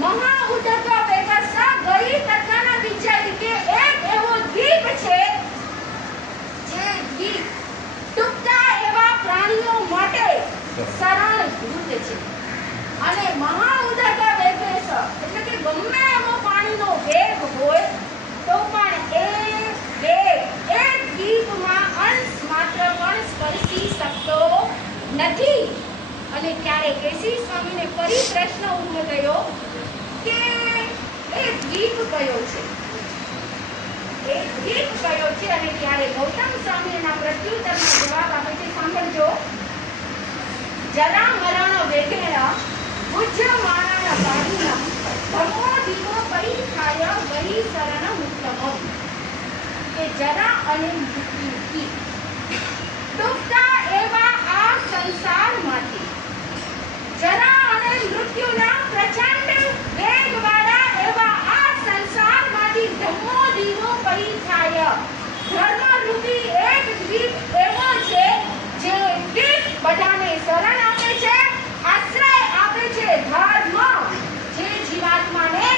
મહાઉદક વેગસ ગઈ તથાના વિજય કે એક એવો દ્વીપ છે જે દ્વીપ ડૂબતા એવા પ્રાણીઓ માટે શરણભૂત છે. અને મહાઉદક વેગસ એટલે કે ગમે એવો પાણીનો વેગ હોય તો પણ એ વેગ એ દ્વીપમાં અંશ માત્ર પણ સ્પર્શી શકતો નથી. અને ત્યારે કેસી સ્વામીને ફરી પ્રશ્ન ઉભો થયો કે એ દ્વીપ કયો છે? એ દ્વીપ કયો છે? અને ત્યારે ગૌતમ સ્વામી એના પ્રત્યુત્તરમાં જવાબ આપે છે, સાંભળજો. જરા મરણ વેગેણ ઉજ્જમાનાના પાણીના ધમો દીવો પરીખાય ગઈ શરણ ઉત્તમમ. કે જરા અને મૃત્યુથી ડૂબતા એવા આ સંસારમાંથી જરા અને મૃત્યુના પ્રચંડ વેગવાળા એવા આ સંસારમાંથી ધમો દીવો પરીખાય ધર્મરૂપી એક દ્વીપ એવો છે જે દ્વીપ બધાને શરણ આપે છે, આશ્રય આપે છે. ધર્મ જે જીવાત્માને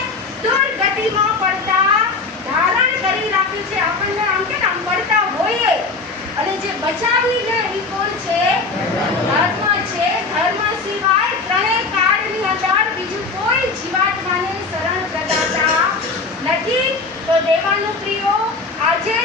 દુર્ગતિમાં પડતા ધારણ કરી રાખ્યું છે, આપણને આમ કે આમ પડતા હોઈએ અને જે બચાવી લે એ કોણ છે? ધર્મ છે. ધર્મ સિવાય ત્રણેય કાળની અંદર બીજું કોઈ જીવાત્માને શરણ પ્રદાતા નથી. તો દેવાનુપ્રિયો આજે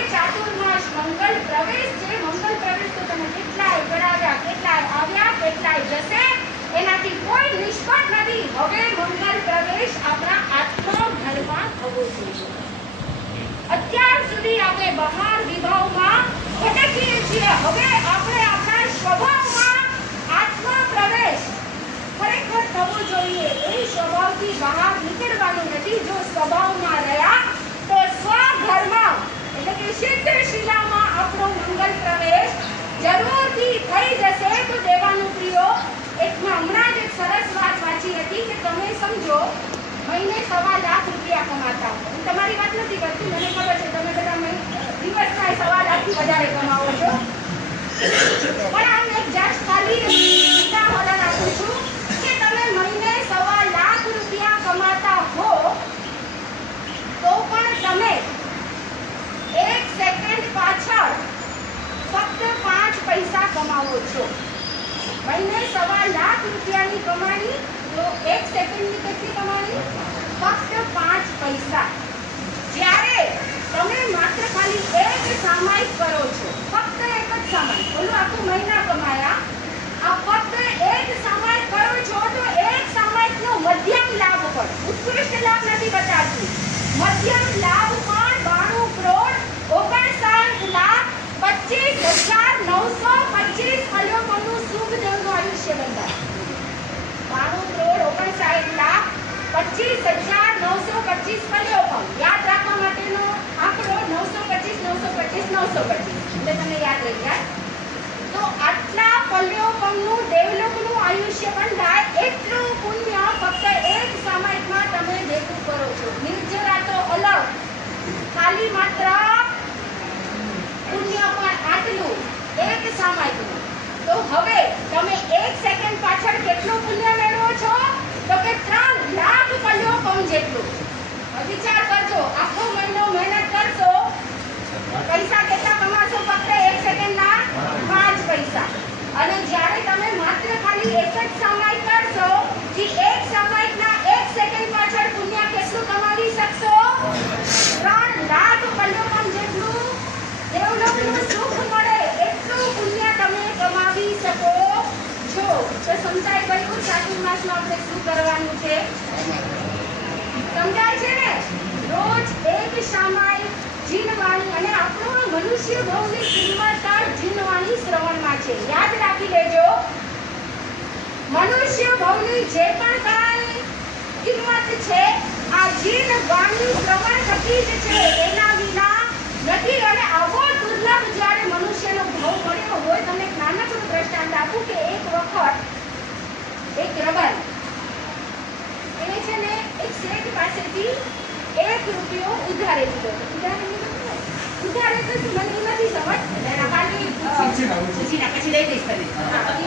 અને બહાર વિભાવમાં ભટકીએ છીએ. હવે આપણે આપણા સ્વભાવમાં આત્મા પ્રવેશ ખરેખર થવો જોઈએ. એ સ્વભાવથી બહાર નીકળવાનું નથી. જો સ્વભાવમાં રહ્યા તો સ્વઘરમાં એટલે કે સિદ્ધ શિલામાં આપણો મંગલ પ્રવેશ જરૂરથી થઈ જશે. તો દેવાનું પ્રિયો એકમાં હમણાં જ એક સરસ વાત વાંચી હતી કે તમે સમજો મહિને 1.25 લાખ રૂપિયા કમાતા હો. હું તમારી વાત નથી કરતી, મને ખબર છે તમે બધા દિવસમાં 1.25 લાખથી વધારે કમાવો છો. પણ આમ એક જસ્ટ ખાલી ઉદાહરણ આપું છું કે તમે મહિને 1.25 લાખ રૂપિયા કમાતા હો તો પણ તમે 1 સેકન્ડ પાછળ ફક્ત 5 પૈસા કમાવો છો. મહિને 1.25 લાખ રૂપિયાની કમાણી તો 1 સેકન્ડની કેટલી કમાણી? ફક્ત 5 પૈસા. જ્યારે તમે માત્ર ખાલી એક સામાયિક કરો છો, ફક્ત એક જ સામાયિક, બોલો આખું મહિના કમાયા, આ ફક્ત એક સામાયિક કરો છો તો એક સામાયિકનો મધ્યમ લાભ પણ, ઉત્કૃષ્ટ લાભ નથી બતાવતું, મધ્યમ લાભ પણ 92,25,925 અલોકોનું શુભ જળનું આયુષ્ય બંધાય. 92,25,925 કલ્યોપમ. યાદ રાખવા માટેનો આંકડો 925 એટલે તમે યાદ રહી જાય. તો આટલા કલ્યોપમનું દેવલોકનું આયુષ્ય બંધાય એટલું પુણ્ય ફક્ત એક સામાયિકમાં તમે ભેગું કરો છો. નિર્જરા તો અલગ, ખાલી માત્ર પુણ્ય પણ આટલું એક સામાયિકનું. તો હવે તમે 1 સેકન્ડ પાછળ કેટલું પુણ્ય મેળવો છો? તો કે 3 લાખ કલ્યોપમ જેટલું. વિચાર કરજો, આખો મહિનો મહેનત કરશો, પૈસા કેટલા કમાશો? ફક્ત 1 સેકન્ડના 5 પૈસા. અને જ્યારે તમે માત્ર ખાલી એક જ સામાયિક કરશો, જે એક સામાયિકના 1 સેકન્ડ પાછળ પુણ્ય કેટલું કમાવી શકશો? 3 લાખ કલ્યોપમ જેટલું દેવલોકનું સુખ મળે એટલું પુણ્ય તમે કમાવી શકો છો. તો સમજાઈ ગયું ચાતુર્માસમાં આપણે શું કરવાનું છે? સમજાય છે ને? રોજ એક સામાયિક જીનવાણી, અને આપણો મનુષ્ય ભવની કિંમત જીનવાણી શ્રવણમાં છે. યાદ રાખી લેજો, મનુષ્ય ભવની જે પણ કાંઈ કિંમત છે આ જીનવાણી શ્રવણ થકી જ છે, એના વિના નથી. અને આવો દુર્લભ જ્યારે મનુષ્યનો ભાવ મળ્યો હોય, તમને એક નાનકડું દ્રષ્ટાંત આપું કે એક વખત એક રબારી એને છે ને એક શેઠ પાસેથી 1 રૂપિયો ઉધારે લીધો. ઉધારે તો મને નથી સમજ, એના ખાલી પૂછીના પછી લઈ દઈશ તને.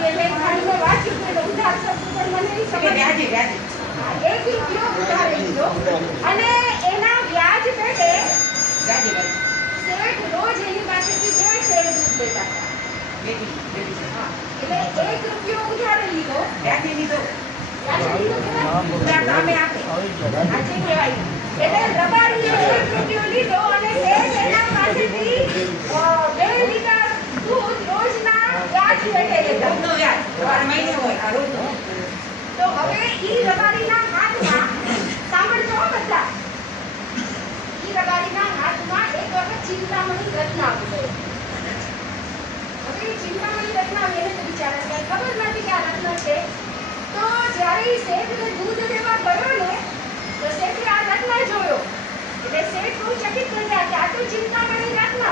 એટલે ખાલી મેં વાંચ્યું કે ઉધાર શબ્દ પર મને નહીં સમજ. 1 રૂપિયો ઉધારે લીધો અને એના વ્યાજ પેટે શેઠ રોજ એની પાસેથી 2 શેર દૂધ લેતા હતા. એટલે 1 રૂપિયો ઉધારે લીધો, વ્યાજે લીધો, સામે આપે, આજે કહેવાય. એટલે રબારીએ 1 રૂપિયો લીધો અને શેઠ એના પાસેથી 2 લીટર દૂધ રોજના વ્યાજ પેટે લેતા. તો હવે ઈ રબારીના હાથમાં, સાંભળજો બધા, ઈ રબારીના હાથમાં એક વખત ચિંતામણી રત્ન આવી ગયો. હવે ચિંતામણી રત્ન એને તો બિચારા કઈ ખબર નથી કે આ રત્ન છે. તો જ્યારે ઈ શેઠને દૂધ લેવા ગયો ને તો શેઠે આ રત્ન જોયો એટલે શેઠ બહુ ચકિત થઈ ગયા કે આ તો ચિંતામણી રત્ન.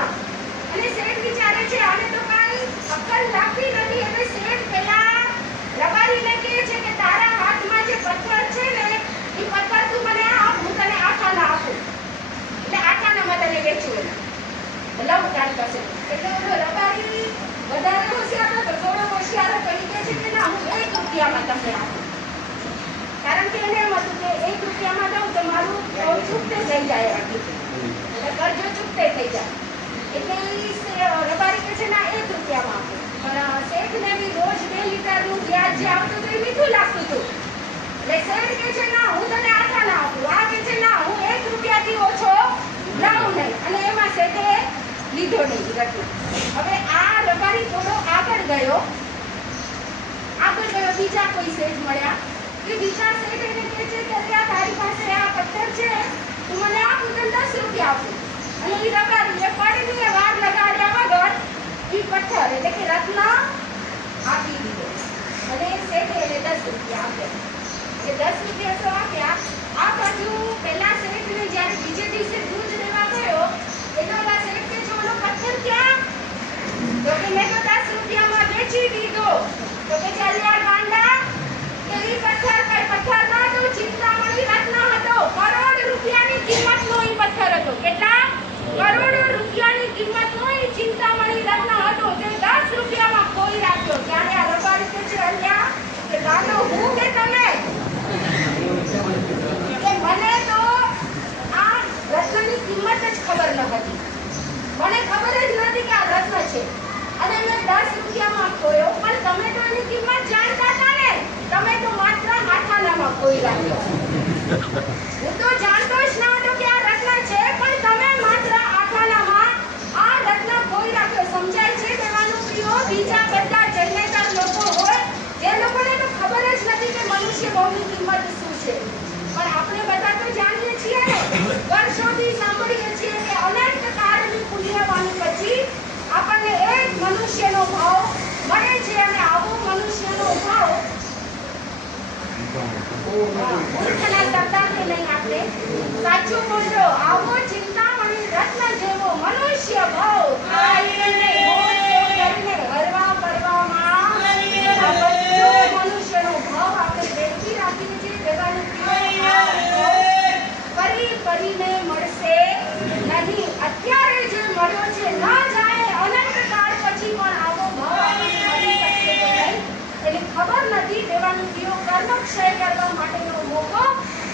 અને શેઠ વિચારે છે આને તો કાંઈ અક્કલ લાગતી નથી. એટલે શેઠ પેલા રબારીને કહે છે કે તારા હાથમાં જે પથ્થર છે ને એ પથ્થર તું મને આપ, હું તને આઠાના આપું. એટલે આઠાનામાં તને વેચું લવ તારી પાસે. એટલે ઓલો રબારી વધારે હોશિયાર હતો, થોડો હોશિયાર હતો, એ કહે છે કે ના, હું 1 રૂપિયામાં તમને આપું. કારણ કે એને એમ હતું કે 1 રૂપિયામાં દઉં તો મારું છૂટે થઈ જાય, એટલે કરજો છૂટે થઈ જાય. એટલે રબારી કહે છે ના, 1 રૂપિયામાં આપું. પણ શેઠને બી રોજ 2 લીટરનું વ્યાજ જે આવતું હતું એ મીઠું લાગતું હતું. એટલે શેઠ કહે છે ના, હું તને આઠાના આપું. આ કહે છે ના, હું 1 રૂપિયાથી ઓછો લાવું નહીં. અને એમાં શેઠે લીધો નહીં રત્ન. હવે આ રબારી થોડો આગળ ગયો, બીજા કોઈ શેઠ મળ્યા. એ બીજા શેઠ એને કહે છે કે તારી પાસે આ પથ્થર છે, તું મને આપ, હું તને 10 રૂપિયા આપું. અને એ રગાડી એ પડીને વાર લગાડ્યા વગર એ પથ્થર એટલે કે રત્ન આપી દીધો અને શેઠે એને 10 રૂપિયા આપ્યા. એ 10 રૂપિયા તો આપ્યા. આ બાજુ પહેલા શેઠને જ્યારે બીજે દિવસે દૂધ લેવા ગયો એટલે ઓલા શેઠ કે છે ઓલો પથ્થર ક્યાં? તો કે મેં તો 10 રૂપિયામાં વેચી દીધો. તો કે ચાલ્યા ગાંડા કે ઈ પથ્થર કઈ પથ્થર નહોતો, ચિંતામણી રત્ન હતો. કરોડ રૂપિયાની કિંમતનો ઈ પથ્થર હતો. કેટલા? કરોડો રૂપિયાની કિંમતનો ઈ ચિંતામણી રત્ન હતો. તે 10 રૂપિયામાં ખોઈ રાખ્યો. ત્યારે આ રબારી કે છે અલ્યા કે ગાંડો હું કે તમે કે મને તો આ રત્નની કિંમત જ ખબર ન હતી. મને ખબર જ નથી કે આ રત્ન છે અને મેં 10 રૂપિયામાં ખોયો. પણ તમે તો એની કિંમત જાણતા હતા ને. તમે તો માત્ર હાથાનામાં ખોઈ રાખ્યો. હું તો જાણતો જ ન હતો કે આ રત્ન છે, પણ તમે માત્ર હાથાનામાં આ રત્ન ખોઈ રાખ્યો. સમજાય છે દેવાનું પ્રિયો? બીજા બધા જન્મેતર લોકો હોય જે લોકોને તો ખબર જ નથી કે મનુષ્ય ભાવની કિંમત શું છે. પણ આપણે બધા તો જાણીએ છીએ ને, વર્ષોથી સાંભળીએ છીએ કે અનંત કાળની પુણ્યવાણી પછી આપણને એક મનુષ્યનો ભાવ મળે છે અને આવો મનુષ્યનો ભાવ મૂર્ખના શબ્દાર્થે નહીં આપણે સાચું બોલજો. આવો ચિંતામણી રત્ન જેવો મનુષ્ય ભાવ ખાઈને કરીને હરવા ફરવામાં આ બધો મનુષ્યનો ભાવ આપણે વેચી રાખીએ છીએ. દેવાનું ફરી ફરીને મળશે નહીં. અત્યારે જે મળ્યો છે ન જાય અનંત કાળ પછી પણ આવો ભાવ આપણને મળી શકશે કે નહીં એટલે ખબર નથી. દેવાનું પ્રિય કર્મક્ષય કરવા માટેનો મોકો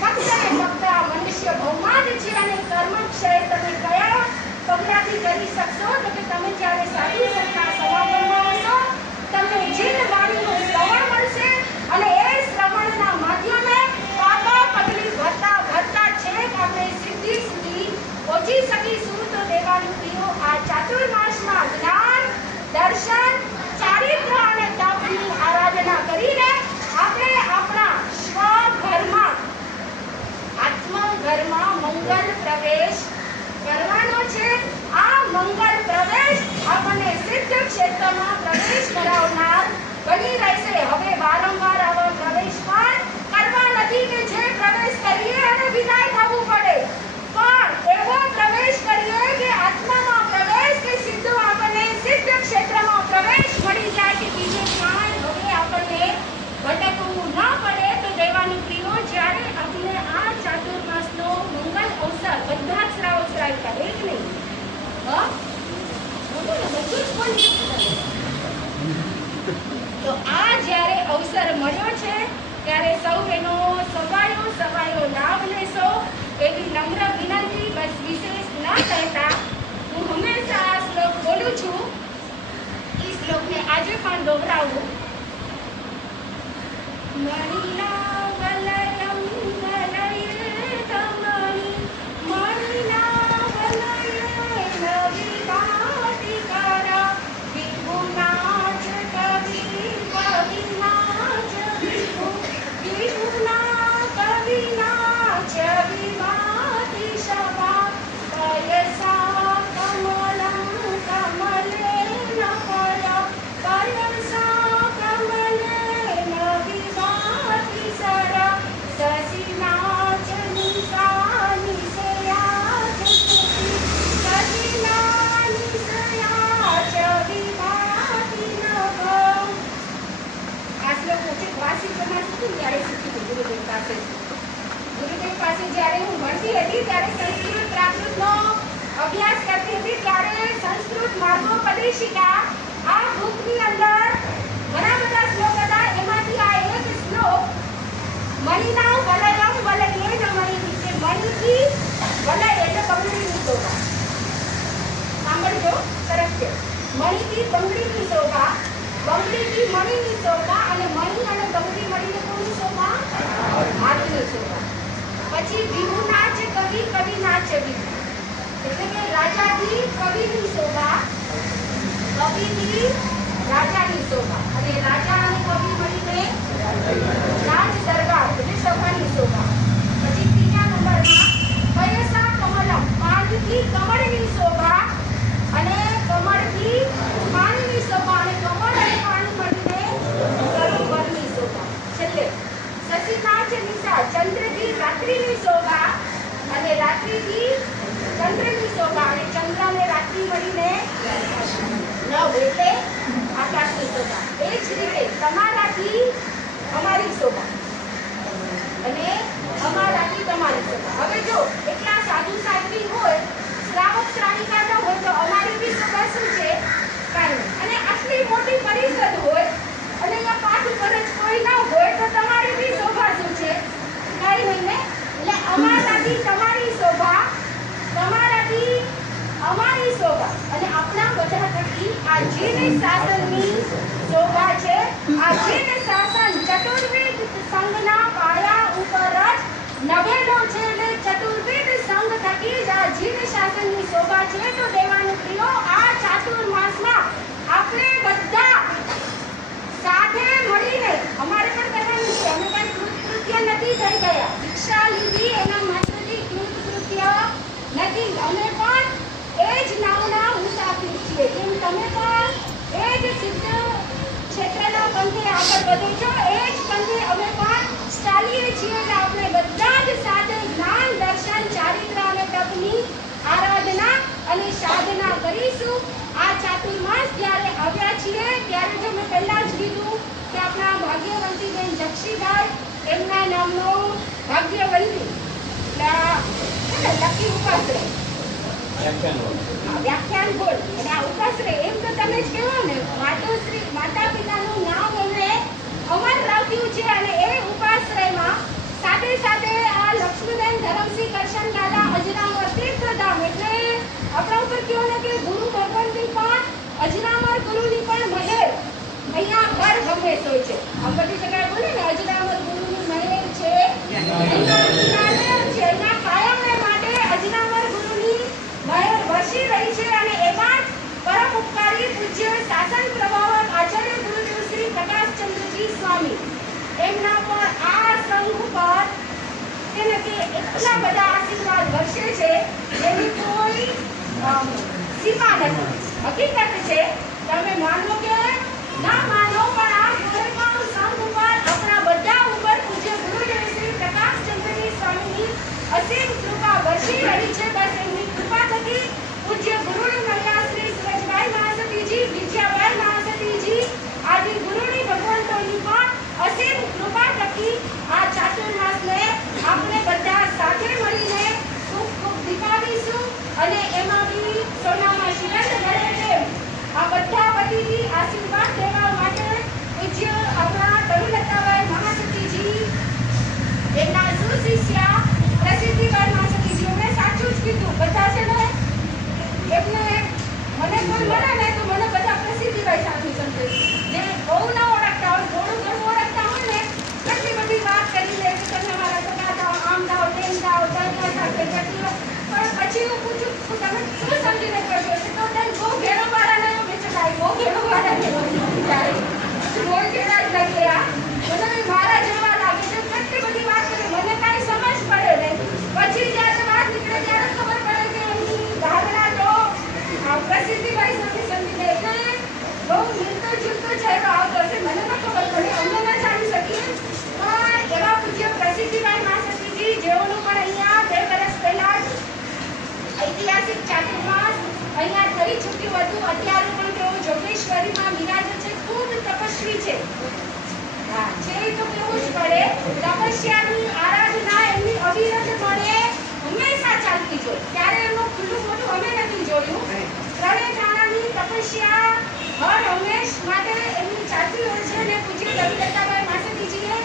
ફક્ત ને ફક્ત આ મનુષ્ય ભાવમાં જ છે. અને કર્મક્ષય તમે કયા પગલાથી કરી શકશો? તો કે તમે જ્યારે સાધુ સંતના સમાગમમાં હશો, તમને જીન વાણીનું શ્રવણ મળશે અને એ શ્રવણના માધ્યમે પાપા પગલી ભરતા ભરતા છેક આપણે સિદ્ધિ સુધી પહોંચી શકીશું. તો દેવાનું પ્રિયો આ ચાતુર્માસમાં જ્ઞાન, દર્શન, ચારિત્ર અને તપની આરાધના કરીને આપણે આપણા સ્વઘરમાં આત્મઘરમાં મંગલ પ્રવેશ કરવાનો છે. આ મંગલ પ્રવેશ આપણને સિદ્ધ ક્ષેત્રમાં પ્રવેશ કરાવનાર બની રહેશે. હવે વારંવાર આવા પ્રવેશ પણ કરવા નથી કે જે પ્રવેશ કરીએ અને વિદાય થવું પડે, પણ એવો પ્રવેશ કરીએ કે આત્મામાં પ્રવેશ કે સીધો આપણને સિદ્ધ ક્ષેત્રમાં પ્રવેશ મળી જાય કે બીજે ક્યાંય હવે આપણને ભટકવું ન પડે. તો દેવાનું પ્રિયો જ્યારે આપણે આ ચાતુર્માસનો મંગલ અવસર બધા જ શ્રાવ કરે કે નહીં? હા બોલો ને, બધું જ બોલીએ. તો આ જ્યારે અવસર મળ્યો છે ત્યારે સૌ એનો સવાયો લાભ લેશો એવી નમ્ર વિનંતી. બસ વિશેષ ન કહેતા હું હંમેશા આ શ્લોક બોલું છું. એ શ્લોકને આજે પણ દોહરાવું. મણિના વલયમ વલયેતમણિ મણિના વલયેન વિભાતિકરા વિભુના ચ કવિ કવિના ચ વિભુ વિભુના કવિના ચ વિભાતિ શવા પયસા કમલં કમલેન પરા પયસા કમલેન વિભાતિ સરા સસીના ચ નિશા નિશયા ચ સ્તુતિ સસીના નિશયા ચ વિભાતિ નભ. આ શ્લોક ઉચિત વાસી પ્રમાણ સુધી ત્યારે શીખી ગુરુદેવ પાસે. ગુરુદેવ પાસે જ્યારે હું ભણતી હતી ત્યારે સંસ્કૃત પ્રાકૃતનો અભ્યાસ કરતી હતી ત્યારે સંસ્કૃત માર્ગોપદેશિકા આ બુકની અંદર ઘણા બધા શ્લોક હતા. એમાંથી આ એક શ્લોક મણિના વલયમ વલયેન મણિ કે મણિથી વલય એટલે બંગડીની શોભા. સાંભળજો, સરસ છે. મણિથી બંગડીની શોભા, બંગડીથી મણિની શોભા અને મણિ અને બંગડી મળીને કોની શોભા? હાથની શોભા. પછી વિભુના ચ કવિ કવિના ચ વિભુ એટલે કે રાજાથી કવિની શોભા, કવિથી રાજાની શોભા અને રાજા અને કવિ મળીને રાજ દરબાર એટલે સભાની શોભા. પછી ત્રીજા નંબરમાં પયસા કમલમ પાનથી કમળથી કમળની શોભા અને કમળથી પાણીની શોભા અને કમળ અને પાણી મળીને સરોવરની શોભા. છેલ્લે શશિકાંત નિશા ચંદ્રથી રાત્રિની શોભા અને રાત્રિથી ચંદ્રની શોભા અને ચંદ્ર અને રાત્રિ મળીને નવ એટલે આકાશની શોભા. એ જ રીતે તમારાથી અમારી શોભા અને અમારાથી તમારી શોભા. હવે જો એટલા સાધુ સાધ્વી હોય, શ્રાવક શ્રાવિકા ન હોય તો અમારી બી શોભા શું છે? કાંઈ નહીં. અને આટલી મોટી પરિષદ હોય અને અહીંયા પાઠ ઉપર જ કોઈ ન હોય તો તમારી બી શોભા શું છે? કાંઈ નહીં ને. એટલે અમારાથી તમારી શોભા, તમારાથી અમારી શોભા અને આપણા બધા થકી આ જીન શાસનની શોભા છે. આ જીન શાસન ચતુર્વેદ સંઘના પાયા ઉપર જ નભેલો છે. એટલે ચતુર્વેદ સંઘ થકી જ આ જીન શાસનની શોભા છે. તો દેવાનું પ્રિયો, આ ચાતુર્માસમાં આપણે બધા સાથે મળીને અમારે પણ કરવાનું છે. અમે કઈ કૃત્ય નથી થઈ ગયા, દીક્ષા લીધી એના માટેથી કૃત્ય નથી. અમે પણ એ જ નામના મુસાફિર છીએ. કેમ તમે પણ એ જ સિદ્ધ ક્ષેત્રના પંથે આગળ વધો છો, એ જ પંથે અમે પણ ચાલીએ છીએ. એટલે આપણે બધા જ સાથે જ્ઞાન, દર્શન, ચારિત્ર અને તપની આરાધના અને સાધના કરીશું. આ ચાતુર્માસ જ્યારે આવ્યા છીએ ત્યારે જો મેં પહેલા જ કીધું કે આપણા ભાગ્યવંતીબેન જક્ષીભાઈ, એમના નામનો ભાગ્યવંતી લકી ઉપાશ્રય વ્યાખ્યાન બોલ અને આ ઉપાશ્રય એમ તો તમે જ કહેવો ને, માતોશ્રી માતા પિતાનું નામ એમણે અમર રાખ્યું છે. અને એ ઉપાશ્રયમાં સાથે સાથે આ લક્ષ્મીબેન ધરમસિંહ કરશન દાદા અજરામર તીર્થધામ, એટલે આપણા ઉપર કયો ને કે ગુરુ ભગવાનની પણ અજરામર ગુરુની પણ મહેર અહીંયા હર હંમેશ હોય છે. આ બધી જગ્યાએ બોલે ને અજરામર ગુરુની મહેર છે, એના કાયમને માટે અજરામર ગુરુની મહેર વરસી રહી છે. અને એમાં પરમ ઉપકારી પૂજ્ય શાસન પ્રભાવક આચાર્ય ગુરુદેવ શ્રી પ્રકાશચંદ્રજી સ્વામી, એમના પર આ સંઘ પર એને કે એટલા બધા આશીર્વાદ વરસે છે એની કોઈ સીમા નથી. હકીકત છે, તમે માનો કે ના માનો, પણ આ ગોરેગાંવ સંઘ ઉપર આપણા બધા ઉપર પૂજ્ય ગુરુદેવ શ્રી પ્રકાશચંદ્રજી સ્વામીની અસીમ કૃપા વરસી રહી છે. બસ એમની કૃપા થકી પૂજ્ય ગુરુની મહિલા શ્રી સુરજભાઈ મહાસતીજી, વિજયાભાઈ મહાસતીજી આદિ ગુરુની ભગવંતોની પણ અસીમ કૃપા થકી આ ચાતુર્માસને આપણે બધા સાથે મળીને ખૂબ ખૂબ દીપાવીશું. અને એમાં બી સોનામાં શિરંદ ભરે તેમ આ બધા વતીથી આશીર્વાદ દેવા માટે પૂજ્ય આપણા તરુલતાભાઈ મહાસતીજી, એમના સુશિષ્યા પ્રસિદ્ધિભાઈ મહાસતીજી, એમણે સાચું જ કીધું. બધા છે ને એમને મને કોઈ મળે ને તો મને બધા પ્રસિદ્ધિભાઈ સાથે સમજે. જે બહુ ના ઓળખતા હોય, થોડું ઘણું ઓળખતા હોય ને, કેટલી બધી વાત કરી લે કે તમે મારા સગા થાવ, આમ થાવ, તેમ થાવ, ધર્મ સાથે કેટલી. પણ પછી હું પૂછું તમે શું સમજીને કરશો? તો તેમ બહુ ઘેરો વાળા નહીં બેચડાય, બહુ ઘેરો વાળા નહીં જાય, બહુ ઘેરા જ લાગે. મને મારા જેવા લાગે છે. કેટલી બધી વાત કરી, મને કાંઈ સમજ પડે નહીં. પછી જ્યારે વાત નીકળે ત્યારે ખબર પડે કે એમની ધારણા તો પ્રસિદ્ધિભાઈ સાથે સમજી લે કે બહુ મિલતો જુલતો ચહેરો આવતો હશે. મને તો ખબર પડે, અમને ન જાણી શકીએ. પણ એવા પૂજ્ય પ્રસિદ્ધિભાઈ મહાસતીજી, જેઓનું પણ અહીંયા 2 વર્ષ પહેલા જ ઐતિહાસિક ચાતુર્માસ અહીંયા થઈ ચૂક્યું હતું. અત્યારે પણ તેઓ જોગેશ્વરીમાં બિરાજે છે. ખૂબ તપસ્વી છે. હા, છે તો કેવું જ પડે. તપસ્યાની આરાધના એમની અવિરત મળે હંમેશા ચાલતી જોઈ. ત્યારે એમનું ખુલ્લું મોઢું અમે નથી જોયું. ત્રણેય જાણાની તપસ્યા હર હંમેશ માટે એમની ચાલતી હોય છે. અને પૂજ્ય લલિતાભાઈ મહાસતીજીને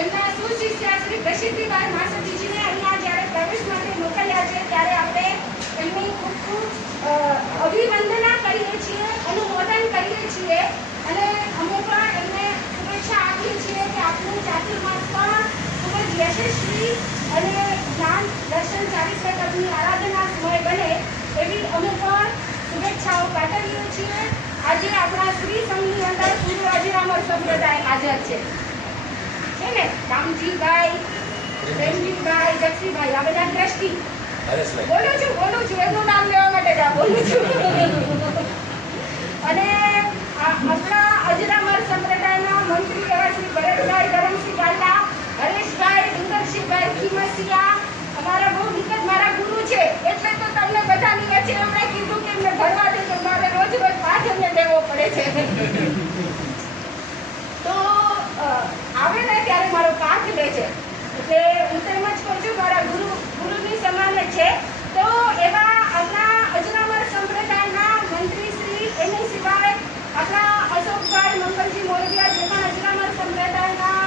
એમના સુશિષ્યા શ્રી પ્રસિદ્ધિભાઈ મહાસતીજીને અહીંયા જ્યારે પ્રવેશ માટે મોકલ્યા છે ત્યારે આપણે એમની ખૂબ ખૂબ અભિવંદના કરીએ છીએ, અનુમોદન કરીએ છીએ. અને અમે પણ એમને શુભેચ્છા આપીએ છીએ કે આપનું ચાતુર્માસ પણ ખૂબ જ યશસ્વી અને જ્ઞાન, દર્શન, ચારિત્ર, તપની આરાધના સમય બને એવી અમે પણ શુભેચ્છાઓ પાઠવીએ છીએ. આજે આપણા શ્રી સંઘની અંદર પૂર્વ અજરામર સંપ્રદાય હાજર છે ને, રામજીભાઈ, પ્રેમજીભાઈ, જક્ષીભાઈ, આ બધા દ્રષ્ટિ હરેશભાઈ. બોલું છું એનું નામ લેવા માટે જ આ બોલું છું. અને આપણા અજરામર સંપ્રદાયના મંત્રી એવા શ્રી ભરતભાઈ ધરમસિંહ ગાલા, હરેશભાઈ ડુંગરસિંહભાઈ ખીમસિયા, અમારા બહુ વિગત મારા ગુરુ છે, એટલે તો તમને બધાની વચ્ચે એમણે કીધું કે એમને ભરવા દે તો મારે રોજ પાઠ એમને દેવો પડે છે. તો આવે ને ત્યારે મારો પાઠ લે છે, એટલે હું તો એમ જ કહું છું મારા ગુરુની સમાન જ છે. તો એવા આપણા અજરામર સંપ્રદાયના મંત્રી શ્રી, એની સિવાય આપણા અશોકભાઈ મંગલજી મોરબિયા જે પણ અજરામર સંપ્રદાયના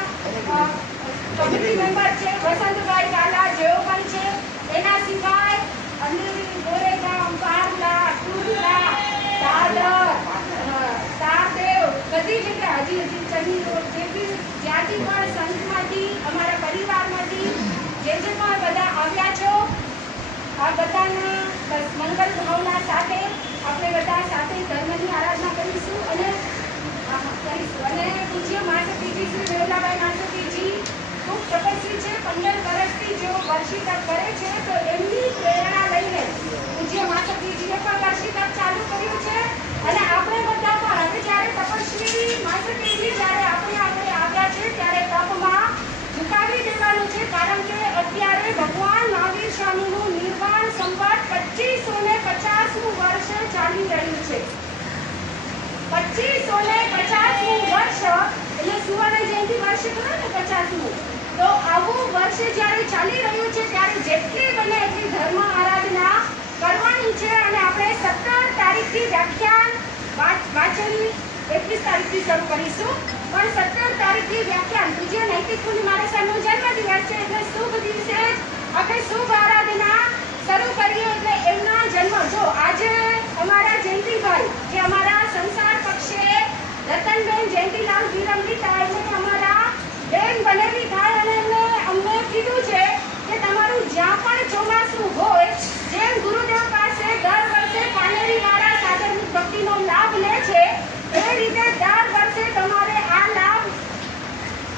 કમિટી મેમ્બર છે, વસંતભાઈ ગાલા જેઓ પણ છે, એના સિવાય અંધેરી, ગોરેગામ, પારલા, ટુરલા, દાદર, તારદેવ, બધી જગ્યાએ હજી ચની રોડ જે બી જ્યાંથી પણ સંતમાંથી અમારા પરિવારમાંથી જે પણ બધા આવ્યા છો, આ બધાના બસ મંગલ ભાવના સાથે આપણે બધા સાથે ધર્મની આરાધના કરીશું અને પૂજ્ય માસતીજી શ્રી મેવલાબાઈ માસતીજી ખૂબ તપસ્વી છે. 15 વર્ષથી જેઓ વર્ષી તપ કરે છે, તો એમની પ્રેરણા લઈને પૂજ્ય માસતીજીએ પણ વર્ષી તપ ચાલુ કર્યું છે. અને આપણે બધા પણ હવે જ્યારે તપસ્વી માસતીજી જ્યારે આપણે આવ્યા છે ત્યારે તપમાં ઝુકાવી દેવાનું છે, કારણ કે અત્યારે ભગવાન મહાવીર સ્વામીનું નિર્વાણ સંવત 2550મું વર્ષ ચાલી રહ્યું છે. 2550મું વર્ષ એટલે સુવર્ણ જયંતિ વર્ષ ગણાય ને 50મું. તો આવું વર્ષ જ્યારે ચાલી રહ્યું છે ત્યારે જેટલી બને એટલી ધર્મ આરાધના કરવાની છે. અને આપણે 17 તારીખથી વ્યાખ્યાન વાંચન 21 તારીખથી શરૂ કરીશું, પણ 17 તારીખથી વ્યાખ્યાન પૂજ્ય નૈતિક મુનિ મહારાજ સાહેબનો જન્મદિવસ છે, એટલે શુભ દિવસે આપણે શુભ આરાધના શરૂ કરીએ. એટલે એમના જન્મ જો આજે અમારા જયંતિભાઈ જે અમારા સંસાર પક્ષે રતનબેન જયંતિલાલ વિરમલીતા એમને અમારા બેન બનેલી થાય અને એમને અમને કીધું છે કે તમારું જ્યાં પણ ચોમાસું હોય, જેમ ગુરુદેવ પાસે દર વર્ષે પાનેરીવાળા સાગરની ભક્તિનો લાભ લે છે, એ રીતે દર વર્ષે તમારે આ લાભ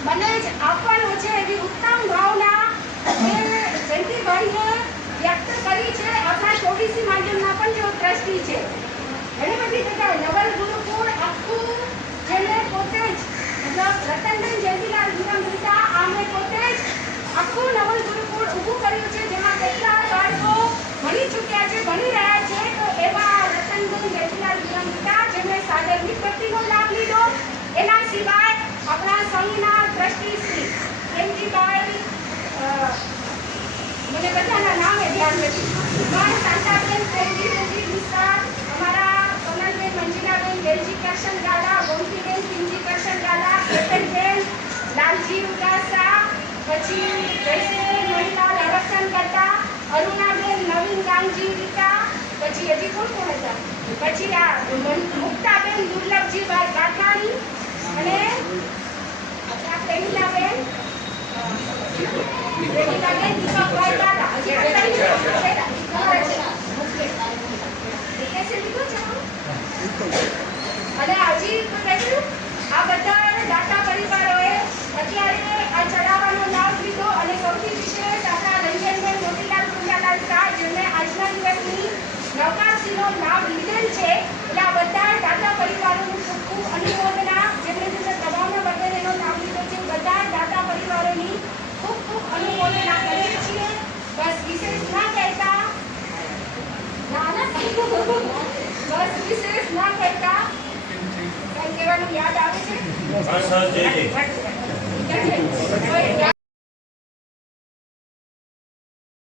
મને જ આપવાનો છે. એવી ઉત્તમ ભાવના જયંતિભાઈએ વ્યક્ત કરી છે. આપણા 24 માધ્યમના પણ જેઓ ટ્રસ્ટી છે, ઘણી બધી જગ્યાએ નવલ ગુરુકુળ આખું જેને પોતે જ મતલબ રતનબેન જયંતિલાલ વિરમલીતા આમને પોતે જ આખું નવલ ગુરુકુળ ઊભું કર્યું છે, જેમાં કેટલા બાળકો ભણી ચૂક્યા છે, ભણી રહ્યા છે. તો એવા રતનબેન જયંતિલાલ વિરમલીતા જેમણે સાગરની ભક્તિનો લાભ લીધો, એના સિવાય આપણા સંઘના ટ્રસ્ટી શ્રી પ્રેમજીભાઈ, મને બધાના નામે ધ્યાન નથી, પણ શાંતાબેન પ્રેમજીભાઈ વિસ્તાર, અમારા કમલબેન મંજીલાબેન વેલજી કરશન ગાલા, ગોમતીબેન પિંજી કરશન ગાલા, કેતનબેન લાલજી ઉદાસા, પછી જયશ્રીબેન મહિલાલ હરક્ષણ કરતા, અરુણાબેન નવીન ગામજી રીતા, પછી હજી કોણ હતા, પછી આ મુક્તાબેન દુર્લભજીભાઈ કાઠાણી અને આપણા પ્રેમિલાબેન દીપકભાઈ દાદા. હજી અને હજી આ બધા દાતા પરિવારોએ અત્યારે આ ચડાવવાનો લાભ લીધો. અને સૌથી વિશેષ આપણા રંજનબેન મોતીલાલ કુંડાલાલ શાહ જેમને આજના દિવસની નવકાશીનો લાભ લીધેલ છે. એટલે આ બધા દાતા પરિવારોનું ખૂબ ખૂબ અનુમોદના, જેમણે તમામને વગેરેનો લાભ લીધો છે, બધા દાતા પરિવારોની ખૂબ ખૂબ અનુમોદના કરીએ છીએ. બસ વિશેષ ના કહેતા બસ વિશેષ ના કહેતા કઈ કહેવાનું યાદ આવે છે?